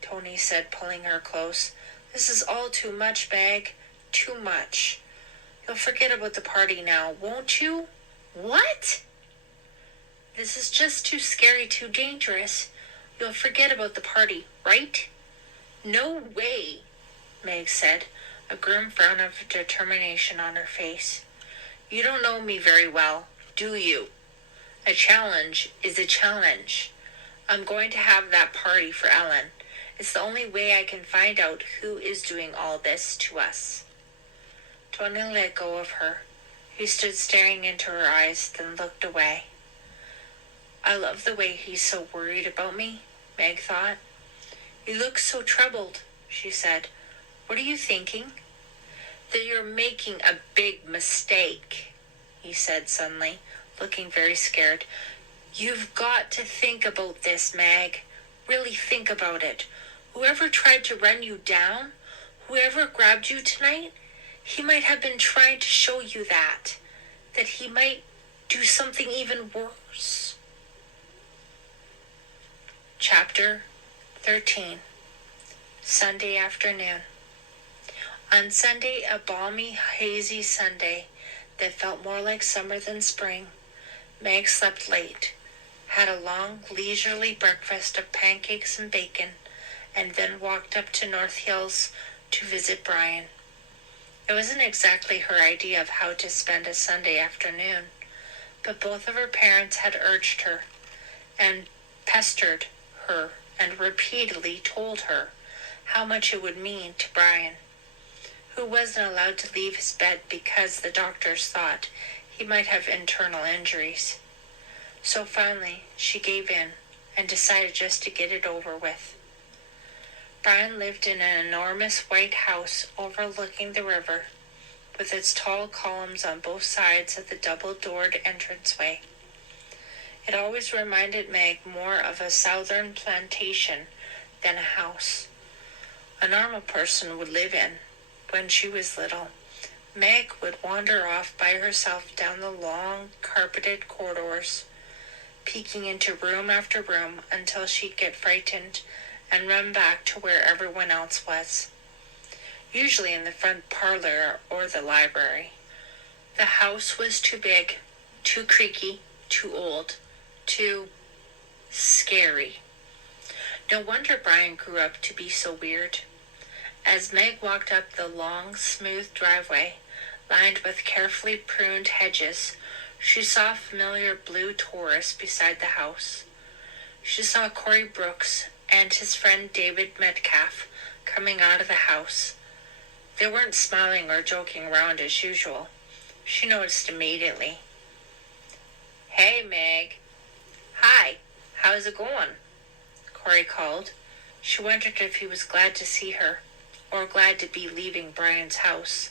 Tony said, pulling her close. This is all too much, Meg. Too much. You'll forget about the party now, won't you? What? This is just too scary, too dangerous. You'll forget about the party, right? No way, Meg said, a grim frown of determination on her face. You don't know me very well, do you? A challenge is a challenge. I'm going to have that party for Ellen. It's the only way I can find out who is doing all this to us. Tony let go of her. He stood staring into her eyes, then looked away. I love the way he's so worried about me, Meg thought. You look so troubled, she said. What are you thinking? That you're making a big mistake, he said suddenly, looking very scared. You've got to think about this, Meg. Really think about it. Whoever tried to run you down, whoever grabbed you tonight, he might have been trying to show you that he might do something even worse. Chapter 13. Sunday afternoon. On Sunday, a balmy, hazy Sunday that felt more like summer than spring, Meg slept late, had a long, leisurely breakfast of pancakes and bacon, and then walked up to North Hills to visit Brian. It wasn't exactly her idea of how to spend a Sunday afternoon, but both of her parents had urged her and pestered her and repeatedly told her how much it would mean to Brian. who wasn't allowed to leave his bed because the doctors thought he might have internal injuries. So finally, she gave in and decided just to get it over with. Brian lived in an enormous white house overlooking the river, with its tall columns on both sides of the double-doored entranceway. It always reminded Meg more of a southern plantation than a house a normal person would live in. When she was little, Meg would wander off by herself down the long, carpeted corridors, peeking into room after room until she'd get frightened and run back to where everyone else was, usually in the front parlor or the library. The house was too big, too creaky, too old, too scary. No wonder Brian grew up to be so weird. As Meg walked up the long, smooth driveway, lined with carefully pruned hedges, she saw a familiar blue Taurus beside the house. She saw Corey Brooks and his friend David Metcalf coming out of the house. They weren't smiling or joking around as usual. She noticed immediately. "Hey, Meg." "Hi, how's it going?" Corey called. She wondered if he was glad to see her, or glad to be leaving Brian's house.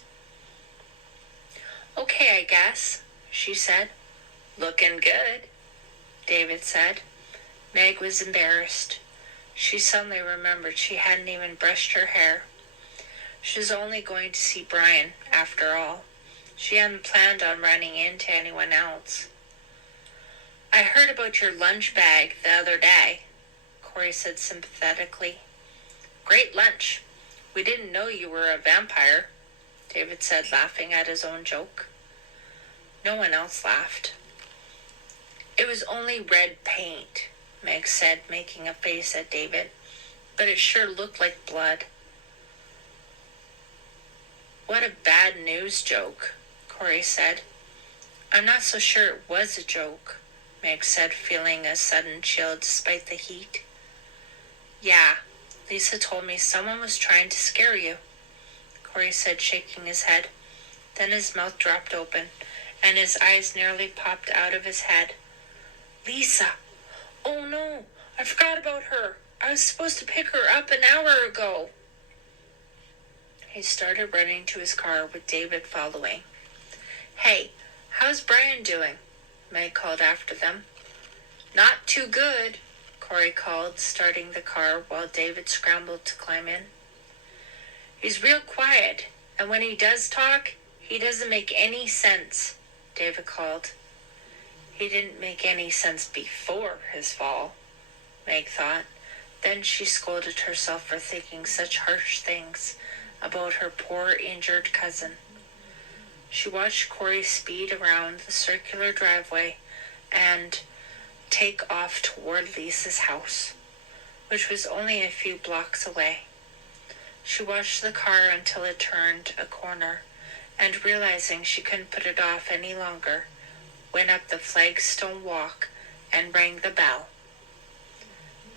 "Okay, I guess," she said. "Looking good," David said. Meg was embarrassed. She suddenly remembered she hadn't even brushed her hair. She was only going to see Brian, after all. She hadn't planned on running into anyone else. "I heard about your lunch bag the other day," Corey said sympathetically. "Great lunch. We didn't know you were a vampire," David said, laughing at his own joke. No one else laughed. "It was only red paint," Meg said, making a face at David, "but it sure looked like blood." "What a bad news joke," Corey said. "I'm not so sure it was a joke," Meg said, feeling a sudden chill despite the heat. "Yeah, Lisa told me someone was trying to scare you," Corey said, shaking his head. Then his mouth dropped open, and his eyes nearly popped out of his head. "Lisa! Oh no, I forgot about her. I was supposed to pick her up an hour ago." He started running to his car with David following. "Hey, how's Brian doing?" Meg called after them. "Not too good," Corey called, starting the car while David scrambled to climb in. "He's real quiet, and when he does talk, he doesn't make any sense," David called. He didn't make any sense before his fall, Meg thought. Then she scolded herself for thinking such harsh things about her poor injured cousin. She watched Corey speed around the circular driveway and take off toward Lisa's house, which was only a few blocks away. She watched the car until it turned a corner, and realizing she couldn't put it off any longer, went up the flagstone walk and rang the bell.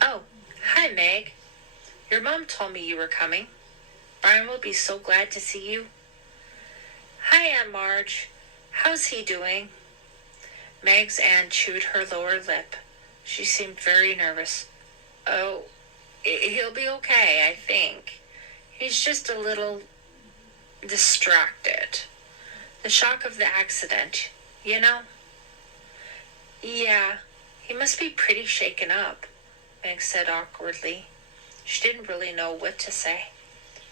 "Oh, hi, Meg. Your mom told me you were coming. Brian will be so glad to see you." "Hi, Aunt Marge. How's he doing?" Meg's aunt chewed her lower lip. She seemed very nervous. "Oh, he'll be okay, I think. He's just a little distracted. The shock of the accident, you know?" "Yeah, he must be pretty shaken up," Meg said awkwardly. She didn't really know what to say.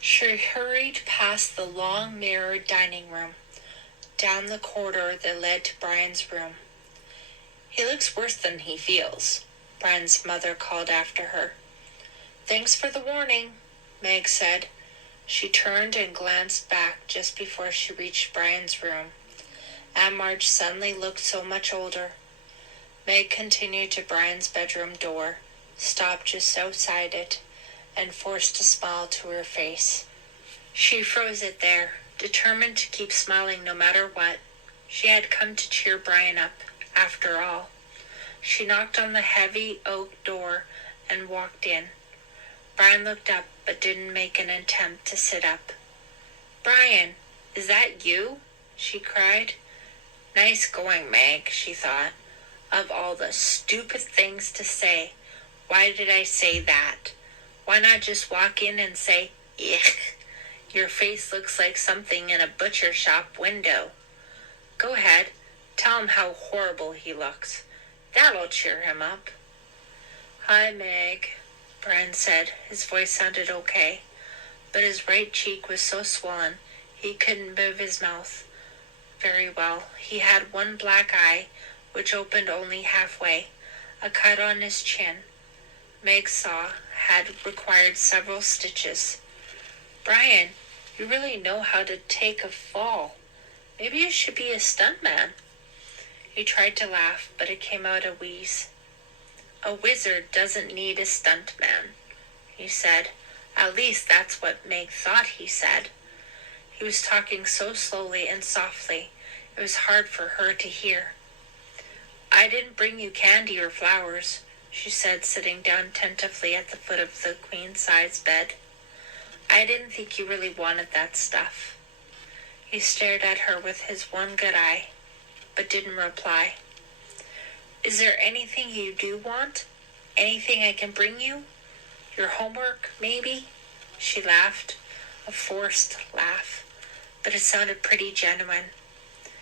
She hurried past the long mirrored dining room, down the corridor that led to Brian's room. "He looks worse than he feels," Brian's mother called after her. "Thanks for the warning," Meg said. She turned and glanced back just before she reached Brian's room. Aunt Marge suddenly looked so much older. Meg continued to Brian's bedroom door, stopped just outside it, and forced a smile to her face. She froze it there, determined to keep smiling no matter what. She had come to cheer Brian up, after all. She knocked on the heavy oak door and walked in. Brian looked up but didn't make an attempt to sit up. "Brian, is that you?" she cried. Nice going, Meg, she thought. Of all the stupid things to say, why did I say that? Why not just walk in and say, "Yuck, your face looks like something in a butcher shop window"? Go ahead, tell him how horrible he looks. That'll cheer him up. "Hi, Meg," Brian said. His voice sounded okay, but his right cheek was so swollen he couldn't move his mouth very well. He had one black eye, which opened only halfway. A cut on his chin, Meg saw, had required several stitches. "Brian, you really know how to take a fall. Maybe you should be a stuntman." He tried to laugh, but it came out a wheeze. "A wizard doesn't need a stuntman," he said. At least that's what Meg thought he said. He was talking so slowly and softly, it was hard for her to hear. "I didn't bring you candy or flowers," she said, sitting down tentatively at the foot of the queen-size bed. "I didn't think you really wanted that stuff." He stared at her with his one good eye, but didn't reply. "Is there anything you do want? Anything I can bring you? Your homework, maybe?" She laughed, a forced laugh, but it sounded pretty genuine.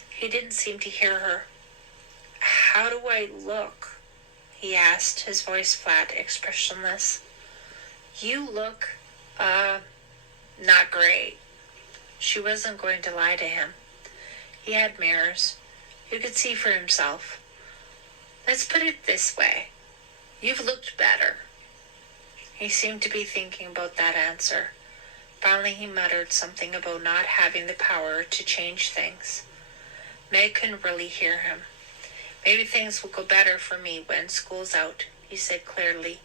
He didn't seem to hear her. "How do I look?" he asked, his voice flat, expressionless. "You look, not great." She wasn't going to lie to him. He had mirrors. He could see for himself. "Let's put it this way. You've looked better." He seemed to be thinking about that answer. Finally he muttered something about not having the power to change things. Meg couldn't really hear him. "Maybe things will go better for me when school's out," he said clearly,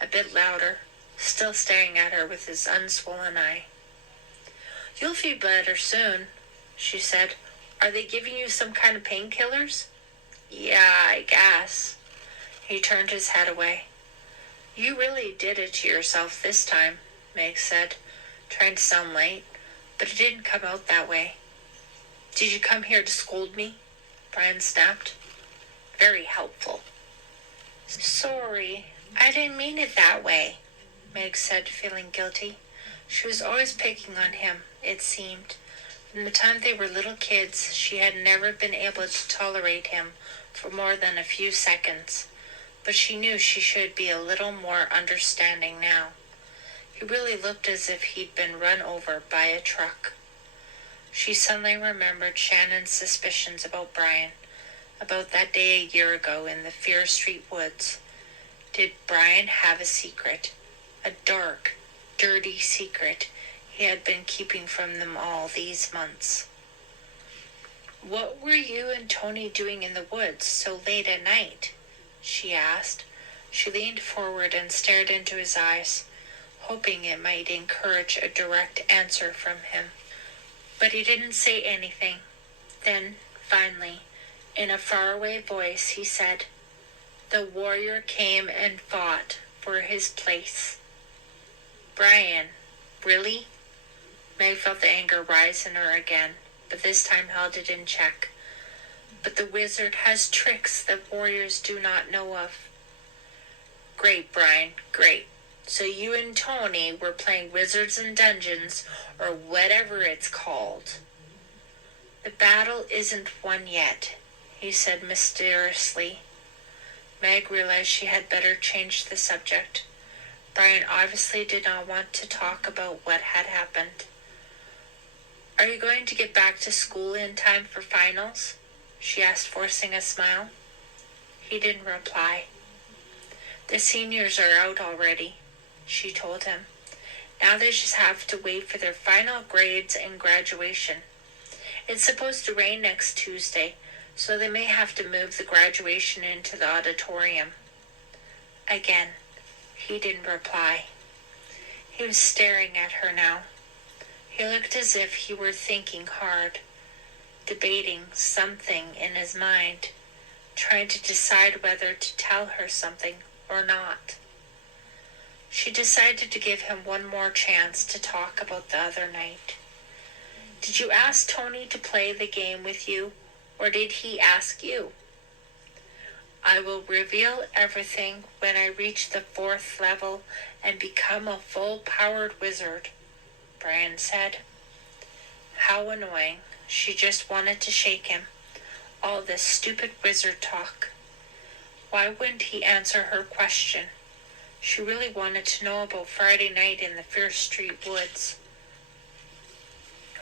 a bit louder, still staring at her with his unswollen eye. "You'll feel better soon," she said. "Are they giving you some kind of painkillers?" "Yeah, I guess." He turned his head away. "You really did it to yourself this time," Meg said, trying to sound light, but it didn't come out that way. "Did you come here to scold me?" Brian snapped. "Very helpful." "Sorry, I didn't mean it that way," Meg said, feeling guilty. She was always picking on him, it seemed. From the time they were little kids, she had never been able to tolerate him for more than a few seconds. But she knew she should be a little more understanding now. He really looked as if he'd been run over by a truck. She suddenly remembered Shannon's suspicions about Brian, about that day a year ago in the Fear Street woods. Did Brian have a secret? A dark, dirty secret he had been keeping from them all these months. "What were you and Tony doing in the woods so late at night?" she asked. She leaned forward and stared into his eyes, hoping it might encourage a direct answer from him. But he didn't say anything. Then, finally, in a faraway voice, he said, "The warrior came and fought for his place." "Brian, really?" Meg felt the anger rise in her again, but this time held it in check. "But the wizard has tricks that warriors do not know of." "Great, Brian, great. So you and Tony were playing Wizards and Dungeons, or whatever it's called." "The battle isn't won yet," he said mysteriously. Meg realized she had better change the subject. Brian obviously did not want to talk about what had happened. "Are you going to get back to school in time for finals?" she asked, forcing a smile. He didn't reply. "The seniors are out already," she told him. "Now they just have to wait for their final grades and graduation. It's supposed to rain next Tuesday, so they may have to move the graduation into the auditorium." Again, he didn't reply. He was staring at her now. He looked as if he were thinking hard, debating something in his mind, trying to decide whether to tell her something or not. She decided to give him one more chance to talk about the other night. Did you ask Tony to play the game with you, or did he ask you? I will reveal everything when I reach the 4th level and become a full-powered wizard, Brian said. How annoying. She just wanted to shake him. All this stupid wizard talk. Why wouldn't he answer her question? She really wanted to know about Friday night in the Fierce Street woods.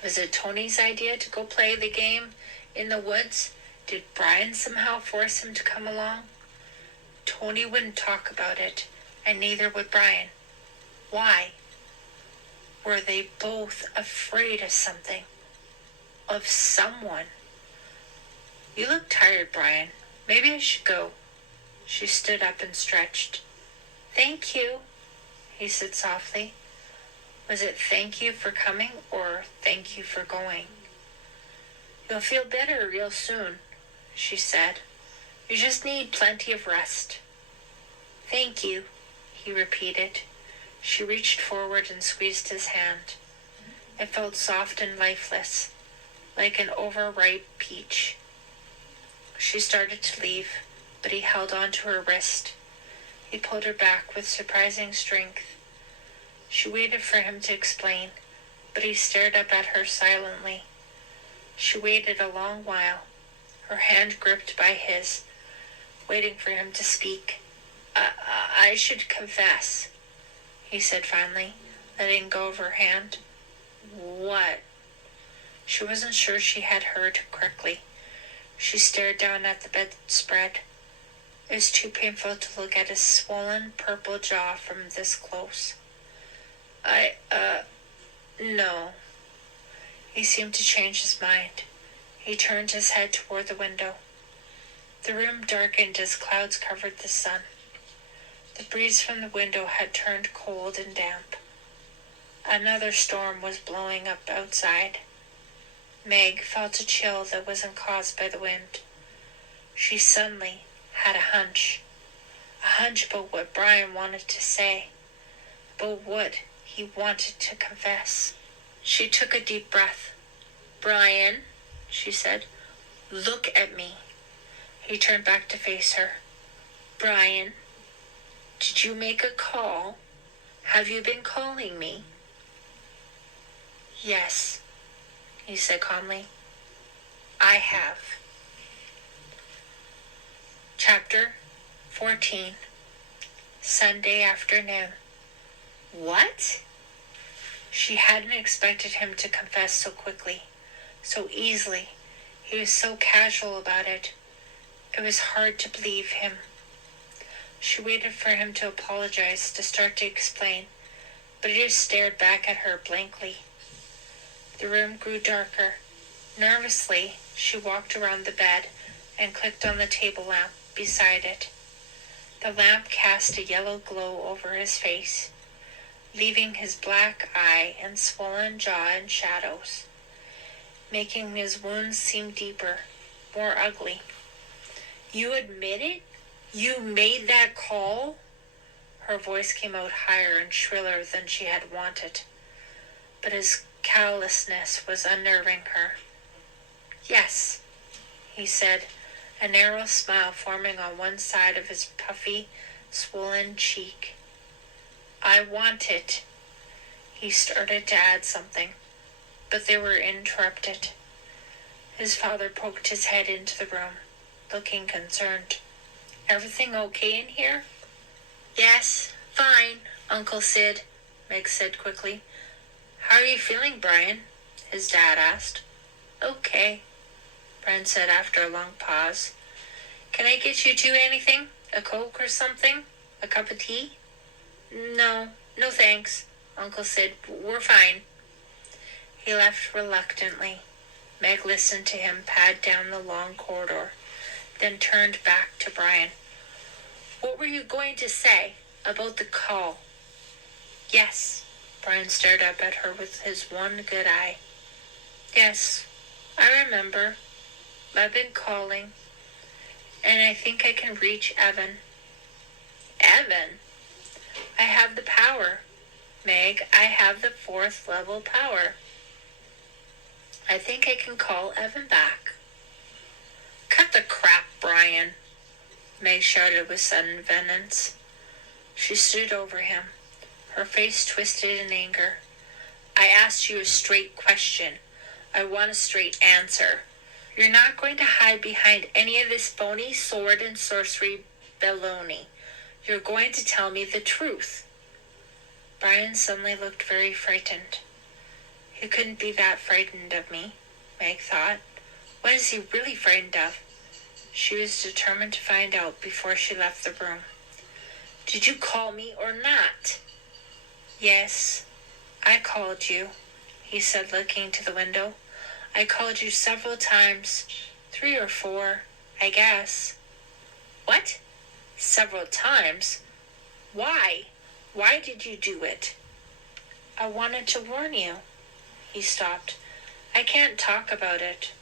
Was it Tony's idea to go play the game in the woods? Did Brian somehow force him to come along? Tony wouldn't talk about it, and neither would Brian. Why? Were they both afraid of something? Of someone? You look tired, Brian. Maybe I should go. She stood up and stretched. Thank you, he said softly. Was it thank you for coming or thank you for going? You'll feel better real soon, she said. You just need plenty of rest. Thank you, he repeated. She reached forward and squeezed his hand. It felt soft and lifeless, like an overripe peach. She started to leave, but he held on to her wrist. He pulled her back with surprising strength. She waited for him to explain, but he stared up at her silently. She waited a long while, her hand gripped by his, waiting for him to speak. I should confess, he said finally, letting go of her hand. What? She wasn't sure she had heard correctly. She stared down at the bedspread. It was too painful to look at his swollen purple jaw from this close. No. He seemed to change his mind. He turned his head toward the window. The room darkened as clouds covered the sun. The breeze from the window had turned cold and damp. Another storm was blowing up outside. Meg felt a chill that wasn't caused by the wind. She suddenly had a hunch about what Brian wanted to say, about what he wanted to confess. She took a deep breath. Brian, she said, look at me. He turned back to face her. Brian, did you make a call? Have you been calling me? Yes, he said calmly. I have. Chapter 14. Sunday afternoon. What? She hadn't expected him to confess so quickly, so easily. He was so casual about it. It was hard to believe him. She waited for him to apologize, to start to explain, but he just stared back at her blankly. The room grew darker. Nervously, she walked around the bed and clicked on the table lamp beside it. The lamp cast a yellow glow over his face, leaving his black eye and swollen jaw in shadows, making his wounds seem deeper, more ugly. You admit it? You made that call? Her voice came out higher and shriller than she had wanted, but his callousness was unnerving her. Yes, he said, a narrow smile forming on one side of his puffy, swollen cheek. I want it. He started to add something, but they were interrupted. His father poked his head into the room, looking concerned. Everything okay in here? Yes, fine, Uncle Sid, Meg said quickly. How are you feeling, Brian? His dad asked. Okay, Brian said after a long pause. Can I get you two anything? A Coke or something? A cup of tea? No thanks, Uncle said. We're fine. He left reluctantly. Meg listened to him pad down the long corridor, then turned back to Brian. What were you going to say about the call? Yes, Brian stared up at her with his one good eye. Yes, I remember. I've been calling, and I think I can reach Evan. Evan? I have the power, Meg. I have the 4th level power. I think I can call Evan back. Cut the crap, Brian, Meg shouted with sudden vengeance. She stood over him, her face twisted in anger. I asked you a straight question. I want a straight answer. You're not going to hide behind any of this phony sword and sorcery baloney. You're going to tell me the truth. Brian suddenly looked very frightened. He couldn't be that frightened of me, Meg thought. What is he really frightened of? She was determined to find out before she left the room. Did you call me or not? Yes, I called you, he said, looking to the window. I called you several times. 3 or 4, I guess. What? Several times? Why? Why did you do it? I wanted to warn you. He stopped. I can't talk about it.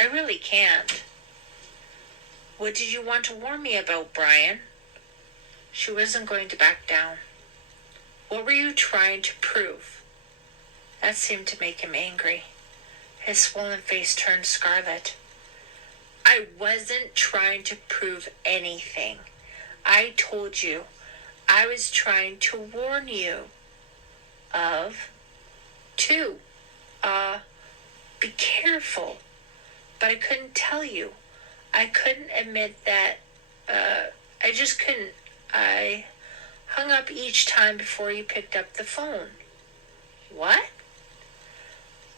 I really can't. What did you want to warn me about, Brian? She wasn't going to back down. What were you trying to prove? That seemed to make him angry. His swollen face turned scarlet. I wasn't trying to prove anything. I told you I was trying to warn you of 2. Be careful. But I couldn't tell you. I couldn't admit that, I just couldn't. I hung up each time before you picked up the phone. What?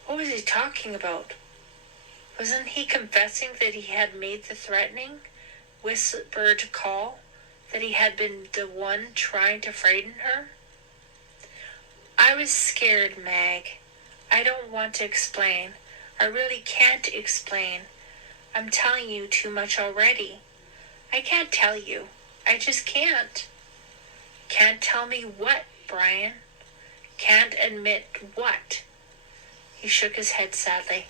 What was he talking about? Wasn't he confessing that he had made the threatening, whispered call, that he had been the one trying to frighten her? I was scared, Meg. I don't want to explain. I really can't explain. I'm telling you too much already. I can't tell you. I just can't. Can't tell me what, Brian? Can't admit what? He shook his head sadly.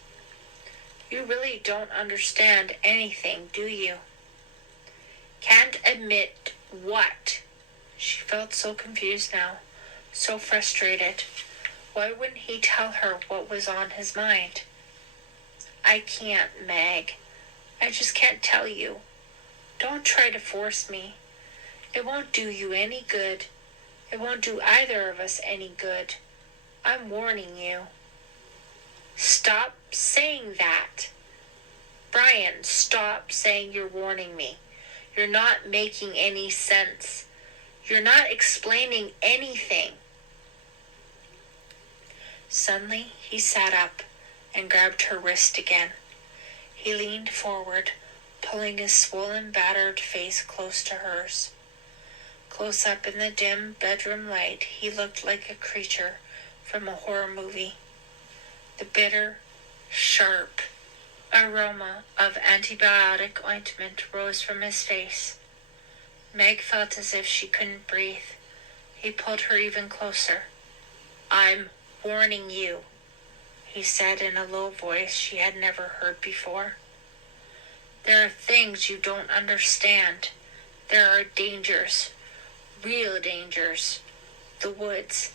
You really don't understand anything, do you? Can't admit what? She felt so confused now, so frustrated. Why wouldn't he tell her what was on his mind? I can't, Meg. I just can't tell you. Don't try to force me. It won't do you any good. It won't do either of us any good. I'm warning you. Stop saying that. Brian, stop saying you're warning me. You're not making any sense. You're not explaining anything. Suddenly, he sat up and grabbed her wrist again. He leaned forward, pulling his swollen, battered face close to hers. Close up in the dim bedroom light, he looked like a creature from a horror movie. The bitter, sharp aroma of antibiotic ointment rose from his face. Meg felt as if she couldn't breathe. He pulled her even closer. I'm warning you, he said in a low voice she had never heard before. There are things you don't understand. There are dangers, real dangers. The woods.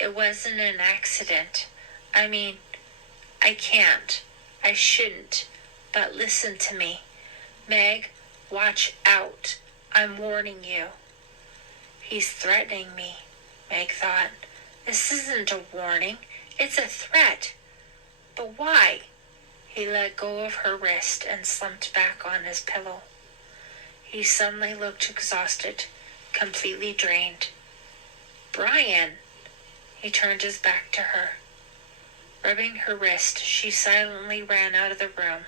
It wasn't an accident. I can't. I shouldn't. But listen to me. Meg, watch out. I'm warning you. He's threatening me, Meg thought. This isn't a warning. It's a threat. But why? He let go of her wrist and slumped back on his pillow. He suddenly looked exhausted, completely drained. Brian! He turned his back to her. Rubbing her wrist, she silently ran out of the room,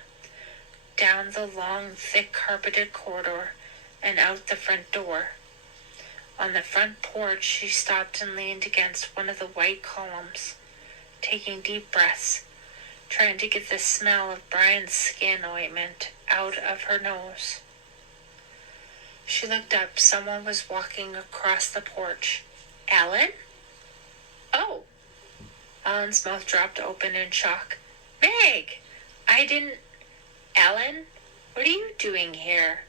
down the long, thick carpeted corridor, and out the front door. On the front porch, she stopped and leaned against one of the white columns, taking deep breaths, trying to get the smell of Brian's skin ointment out of her nose. She looked up. Someone was walking across the porch. Alan? Oh! Alan's mouth dropped open in shock. Meg! I didn't... Alan? What are you doing here?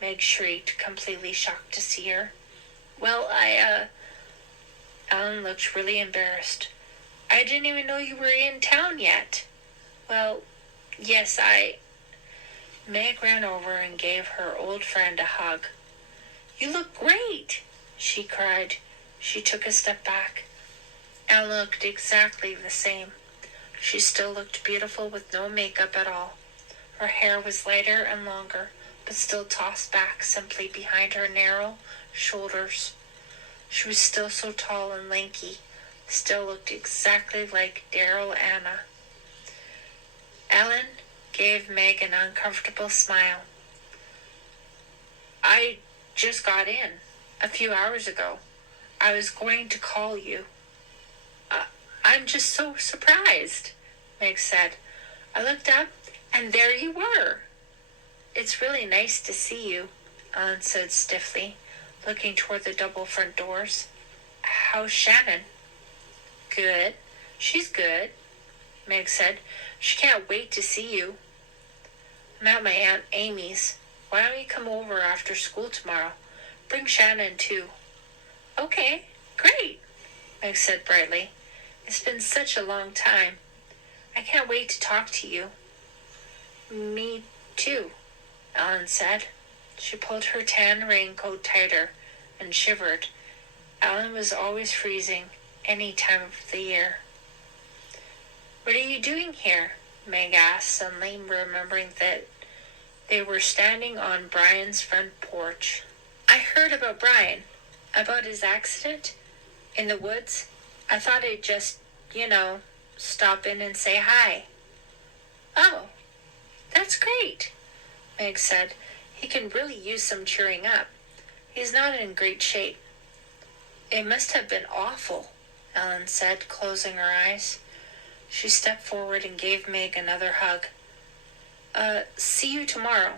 Meg shrieked, completely shocked to see her. Well, Alan looked really embarrassed. I didn't even know you were in town yet. Well, yes, Meg ran over and gave her old friend a hug. You look great, she cried. She took a step back. Ellen looked exactly the same. She still looked beautiful with no makeup at all. Her hair was lighter and longer, but still tossed back simply behind her narrow shoulders. She was still so tall and lanky, still looked exactly like Daryl Anna. Ellen gave Meg an uncomfortable smile. I just got in a few hours ago. I was going to call you. I'm just so surprised, Meg said. I looked up, and there you were. It's really nice to see you, Ellen said stiffly, looking toward the double front doors. How's Shannon? Good. She's good, Meg said. She can't wait to see you. I'm at my Aunt Amy's. Why don't you come over after school tomorrow? Bring Shannon, too. Okay, great, Meg said brightly. It's been such a long time. I can't wait to talk to you. Me too, Ellen said. She pulled her tan raincoat tighter and shivered. Ellen was always freezing any time of the year. What are you doing here? Meg asked, suddenly remembering that they were standing on Brian's front porch. I heard about Brian, about his accident in the woods. I thought I'd just, stop in and say hi. Oh, that's great, Meg said. He can really use some cheering up. He's not in great shape. It must have been awful, Ellen said, closing her eyes. She stepped forward and gave Meg another hug. See you tomorrow.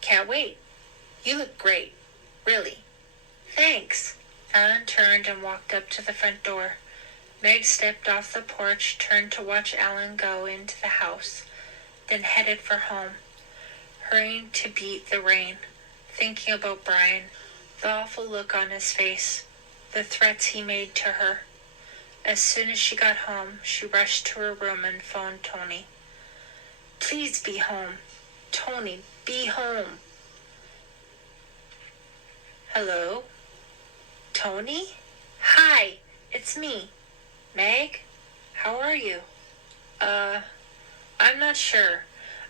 Can't wait. You look great. Really. Thanks. Ellen turned and walked up to the front door. Meg stepped off the porch, turned to watch Ellen go into the house, then headed for home, hurrying to beat the rain, thinking about Brian, the awful look on his face, the threats he made to her. As soon as she got home, she rushed to her room and phoned Tony. Please be home. Tony, be home. Hello? Tony? Hi, it's me. Meg? How are you? I'm not sure.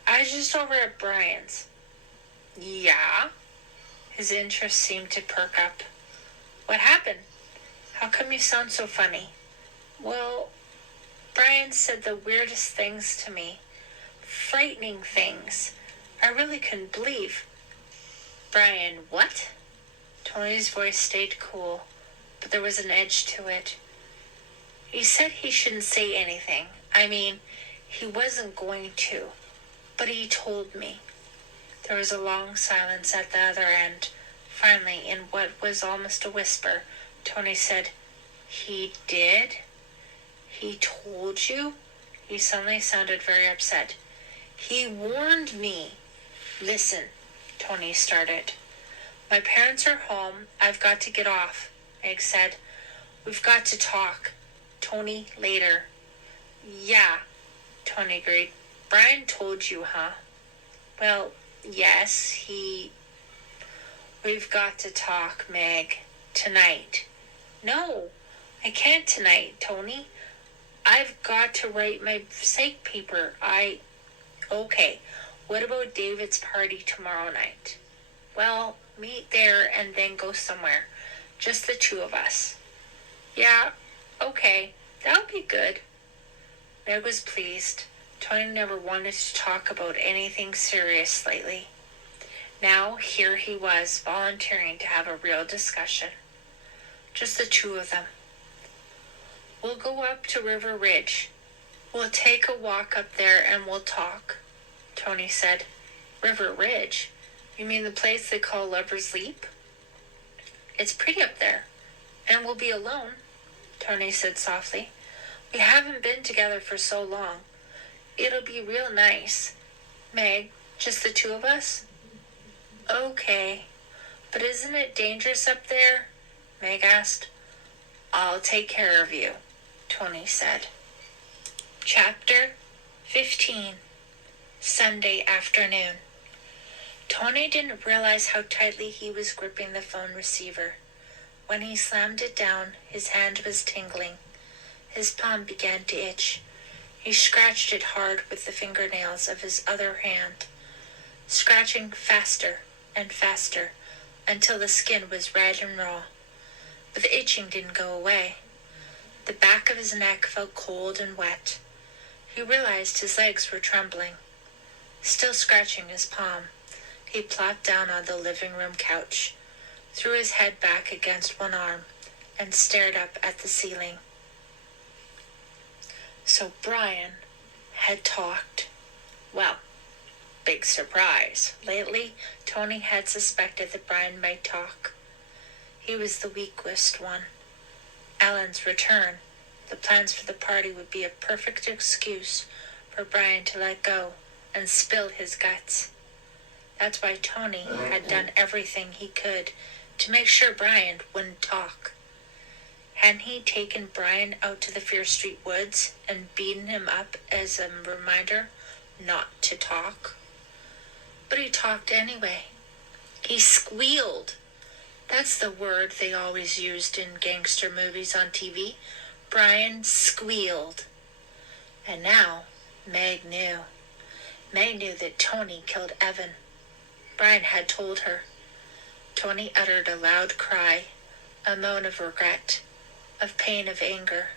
I was just over at Brian's. Yeah? His interest seemed to perk up. What happened? How come you sound so funny? Well, Brian said the weirdest things to me. Frightening things. I really couldn't believe. Brian, what? Tony's voice stayed cool, but there was an edge to it. He said he shouldn't say anything. I mean, he wasn't going to, but he told me. There was a long silence at the other end. Finally, in what was almost a whisper, Tony said, He did? He told you? He suddenly sounded very upset. He warned me. Listen, Tony started. My parents are home. I've got to get off, Meg said. We've got to talk. Tony, later. Yeah, Tony agreed. Brian told you, huh? Well, yes, We've got to talk, Meg. Tonight. No, I can't tonight, Tony. I've got to write my psych paper. Okay, what about David's party tomorrow night? Well, meet there and then go somewhere. Just the two of us. Yeah, okay, that'll be good. Meg was pleased. Tony never wanted to talk about anything serious lately. Now, here he was, volunteering to have a real discussion. Just the two of them. We'll go up to River Ridge. We'll take a walk up there and we'll talk, Tony said. River Ridge? You mean the place they call Lover's Leap? It's pretty up there. And we'll be alone, Tony said softly. We haven't been together for so long. It'll be real nice. Meg, just the two of us? Okay. But isn't it dangerous up there? Meg asked. I'll take care of you, Tony said. Chapter 15. Sunday afternoon. Tony didn't realize how tightly he was gripping the phone receiver. When he slammed it down, his hand was tingling. His palm began to itch. He scratched it hard with the fingernails of his other hand, scratching faster and faster until the skin was red and raw. But the itching didn't go away. The back of his neck felt cold and wet. He realized his legs were trembling. Still scratching his palm, he plopped down on the living room couch, threw his head back against one arm, and stared up at the ceiling. So Brian had talked. Well, big surprise. Lately, Tony had suspected that Brian might talk. He was the weakest one. Ellen's return, the plans for the party would be a perfect excuse for Brian to let go and spill his guts. That's why Tony had done everything he could to make sure Brian wouldn't talk. Hadn't he taken Brian out to the Fear Street woods and beaten him up as a reminder not to talk? But he talked anyway. He squealed. That's the word they always used in gangster movies on TV. Brian squealed. And now Meg knew. Meg knew that Tony killed Evan. Brian had told her. Tony uttered a loud cry, a moan of regret, of pain, of anger,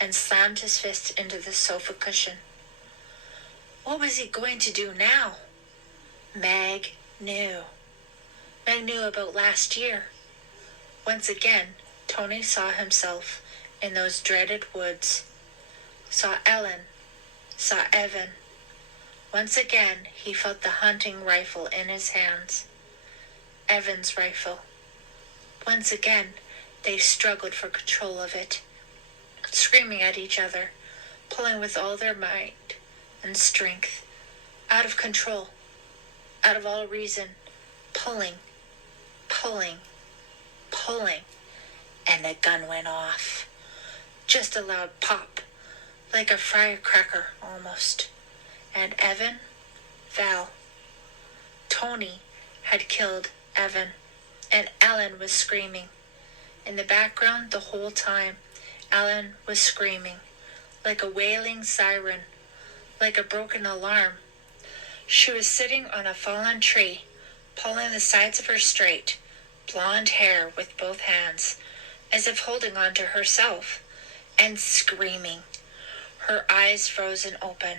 and slammed his fist into the sofa cushion. What was he going to do now? Meg knew. Meg knew about last year. Once again, Tony saw himself in those dreaded woods, saw Ellen, saw Evan. Once again, he felt the hunting rifle in his hands. Evan's rifle. Once again, they struggled for control of it, screaming at each other, pulling with all their might and strength, out of control, out of all reason, pulling, and the gun went off. Just a loud pop, like a firecracker almost. And Evan fell. Tony had killed Evan, and Ellen was screaming. In the background the whole time, Ellen was screaming, like a wailing siren, like a broken alarm. She was sitting on a fallen tree, pulling the sides of her straight, blonde hair with both hands, as if holding on to herself, and screaming, her eyes frozen open,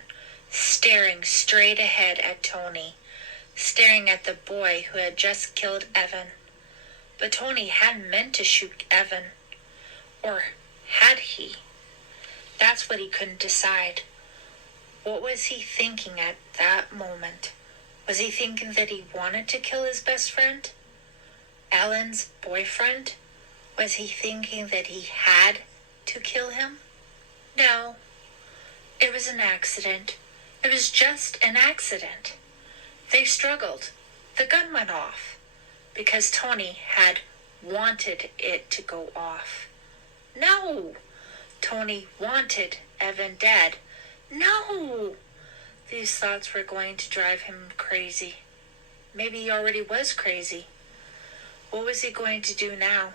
staring straight ahead at Tony, staring at the boy who had just killed Evan. But Tony hadn't meant to shoot Evan. Or had he? That's what he couldn't decide. What was he thinking at that moment? Was he thinking that he wanted to kill his best friend? Ellen's boyfriend? Was he thinking that he had to kill him? No. It was an accident. It was just an accident. They struggled. The gun went off because Tony had wanted it to go off. No! Tony wanted Evan dead. No! These thoughts were going to drive him crazy. Maybe he already was crazy. What was he going to do now?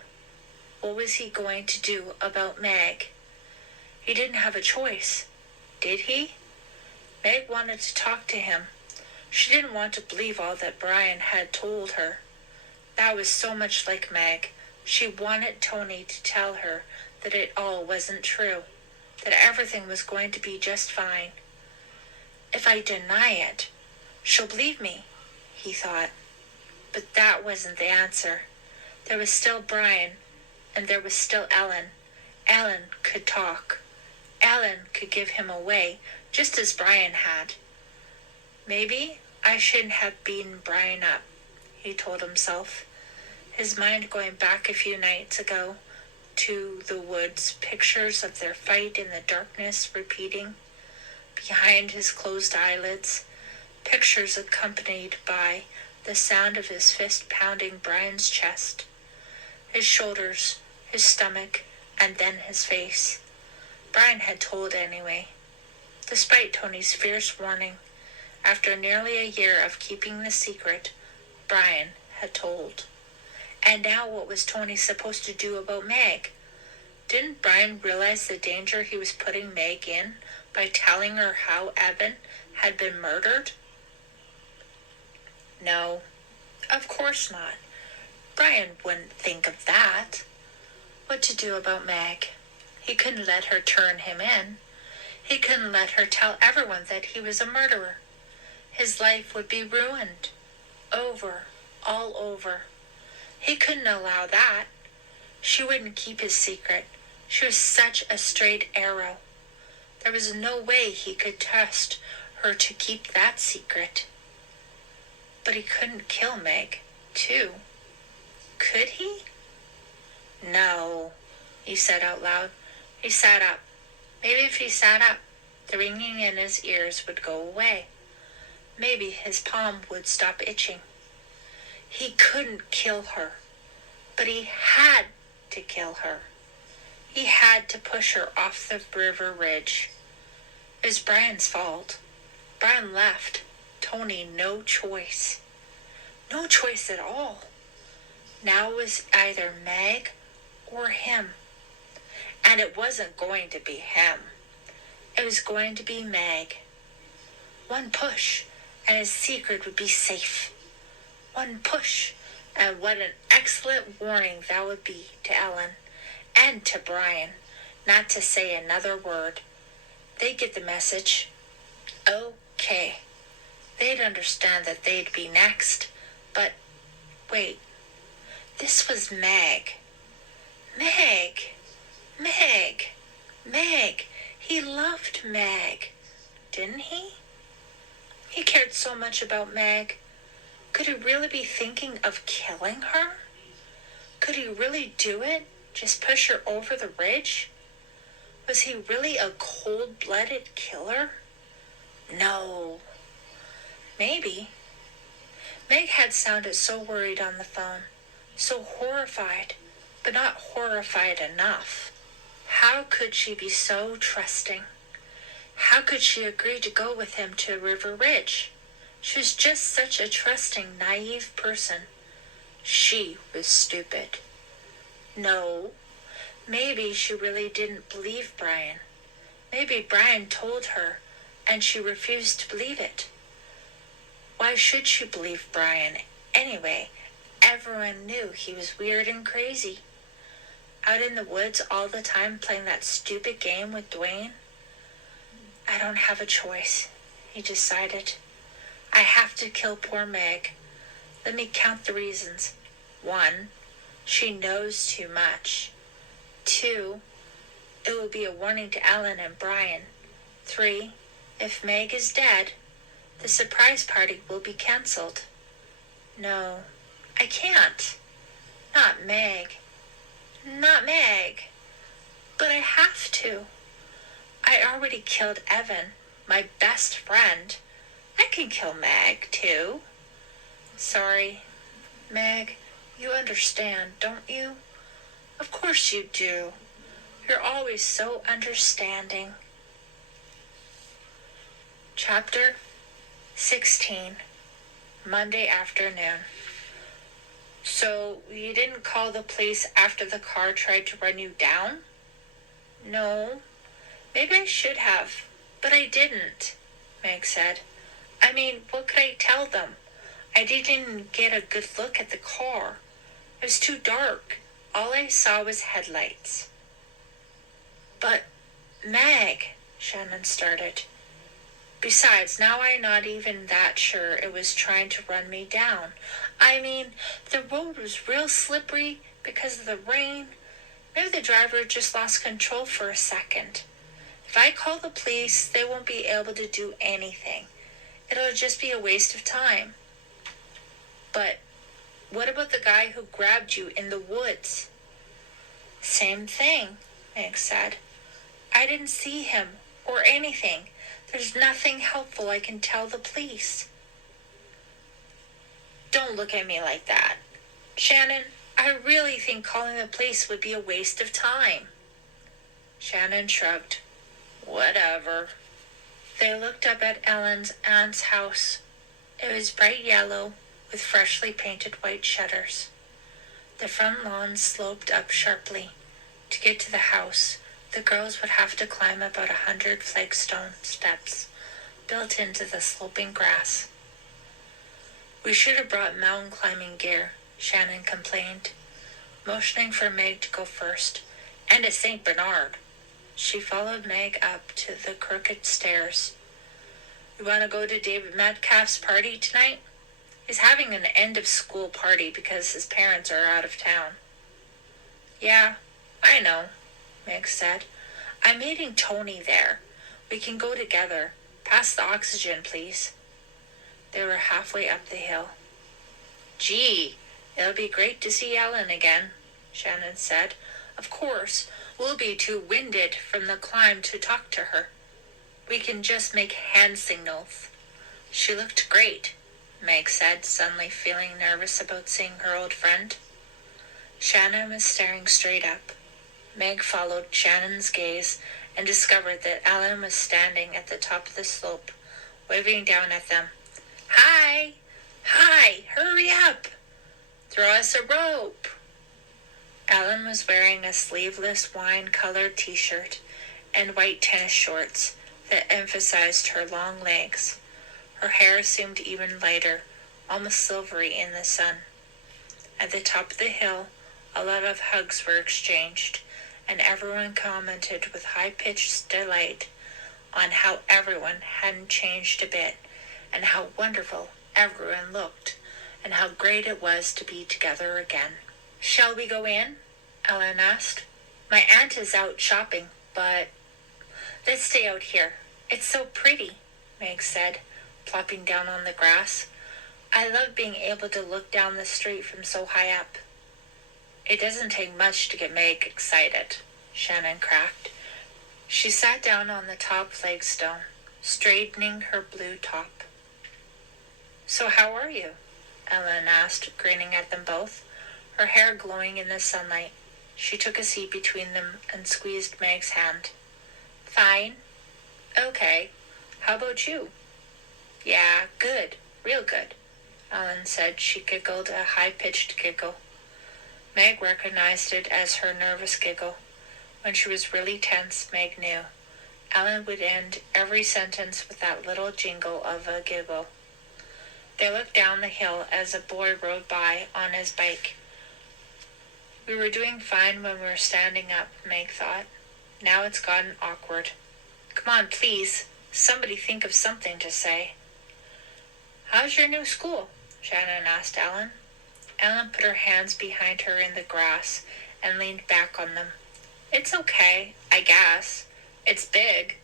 What was he going to do about Meg? He didn't have a choice, did he? Meg wanted to talk to him. She didn't want to believe all that Brian had told her. That was so much like Meg. She wanted Tony to tell her that it all wasn't true, that everything was going to be just fine. If I deny it, she'll believe me, he thought. But that wasn't the answer. There was still Brian, and there was still Ellen. Ellen could talk. Ellen could give him away, just as Brian had. Maybe I shouldn't have beaten Brian up, he told himself, his mind going back a few nights ago to the woods, pictures of their fight in the darkness repeating behind his closed eyelids, pictures accompanied by the sound of his fist pounding Brian's chest, his shoulders, his stomach, and then his face. Brian had told anyway. Despite Tony's fierce warning, after nearly a year of keeping the secret, Brian had told. And now what was Tony supposed to do about Meg? Didn't Brian realize the danger he was putting Meg in by telling her how Evan had been murdered? No, of course not. Brian wouldn't think of that. What to do about Meg? He couldn't let her turn him in. He couldn't let her tell everyone that he was a murderer. His life would be ruined. Over. All over. He couldn't allow that. She wouldn't keep his secret. She was such a straight arrow. There was no way he could trust her to keep that secret. But he couldn't kill Meg, too. Could he? No, he said out loud. He sat up. Maybe if he sat up, the ringing in his ears would go away. Maybe his palm would stop itching. He couldn't kill her, but he had to kill her. He had to push her off the river ridge. It was Brian's fault. Brian left Tony no choice. No choice at all. Now it was either Meg or him. And it wasn't going to be him. It was going to be Meg. One push, and his secret would be safe. One push, and what an excellent warning that would be to Ellen and to Brian, not to say another word. They'd get the message. Okay. They'd understand that they'd be next. But, wait. This was Meg. Meg. Meg. Meg. He loved Meg. Didn't he? He cared so much about Meg. Could he really be thinking of killing her? Could he really do it? Just push her over the ridge? Was he really a cold-blooded killer? No. Maybe. Meg had sounded so worried on the phone, so horrified, but not horrified enough. How could she be so trusting? How could she agree to go with him to River Ridge? She was just such a trusting, naive person. She was stupid. No, maybe she really didn't believe Brian. Maybe Brian told her, and she refused to believe it. Why should she believe Brian? Anyway, everyone knew he was weird and crazy. Out in the woods all the time playing that stupid game with Dwayne. I don't have a choice, he decided. I have to kill poor Meg. Let me count the reasons. 1, she knows too much. 2, it will be a warning to Ellen and Brian. 3, if Meg is dead, the surprise party will be canceled. No, I can't. Not Meg. Not Meg. But I have to. I already killed Evan, my best friend. I can kill Meg, too. Sorry, Meg, you understand, don't you? Of course you do. You're always so understanding. Chapter 16, Monday afternoon. So, you didn't call the police after the car tried to run you down? No. Maybe I should have, but I didn't, Meg said. I mean, what could I tell them? I didn't get a good look at the car. It was too dark. All I saw was headlights. But, Meg, Shannon started. Besides, now I'm not even that sure it was trying to run me down. I mean, the road was real slippery because of the rain. Maybe the driver just lost control for a second. If I call the police, they won't be able to do anything. It'll just be a waste of time. But what about the guy who grabbed you in the woods? Same thing, Meg said. I didn't see him or anything. There's nothing helpful I can tell the police. Don't look at me like that. Shannon, I really think calling the police would be a waste of time. Shannon shrugged. Whatever. They looked up at Ellen's aunt's house. It was bright yellow with freshly painted white shutters. The front lawn sloped up sharply. To get to the house, the girls would have to climb about 100 flagstone steps built into the sloping grass. "We should have brought mountain climbing gear," Shannon complained, motioning for Meg to go first. "And a St. Bernard." She followed Meg up to the crooked stairs. "You want to go to David Metcalf's party tonight? He's having an end-of-school party because his parents are out of town." "Yeah, I know," Meg said. "I'm meeting Tony there. We can go together. Pass the oxygen, please." They were halfway up the hill. "Gee, it'll be great to see Ellen again," Shannon said. "Of course, we'll be too winded from the climb to talk to her. We can just make hand signals." "She looked great," Meg said, suddenly feeling nervous about seeing her old friend. Shannon was staring straight up. Meg followed Shannon's gaze and discovered that Ellen was standing at the top of the slope, waving down at them. "Hi! Hi! Hurry up! Throw us a rope!" Ellen was wearing a sleeveless wine-colored t-shirt and white tennis shorts that emphasized her long legs. Her hair seemed even lighter, almost silvery in the sun. At the top of the hill, a lot of hugs were exchanged, and everyone commented with high-pitched delight on how everyone hadn't changed a bit, and how wonderful everyone looked, and how great it was to be together again. "Shall we go in?" Ellen asked. "My aunt is out shopping, but let's stay out here. It's so pretty," Meg said, plopping down on the grass. "I love being able to look down the street from so high up." "It doesn't take much to get Meg excited," Shannon cracked. She sat down on the top flagstone, straightening her blue top. "So how are you?" Ellen asked, grinning at them both, her hair glowing in the sunlight. She took a seat between them and squeezed Meg's hand. "Fine." "Okay. How about you?" "Yeah, good. Real good," Ellen said. She giggled a high-pitched giggle. Meg recognized it as her nervous giggle. When she was really tense, Meg knew. Ellen would end every sentence with that little jingle of a giggle. They looked down the hill as a boy rode by on his bike. We were doing fine when we were standing up, Meg thought. Now it's gotten awkward. "Come on, please. Somebody think of something to say." "How's your new school?" Shannon asked Ellen. Ellen put her hands behind her in the grass and leaned back on them. "It's okay, I guess. It's big.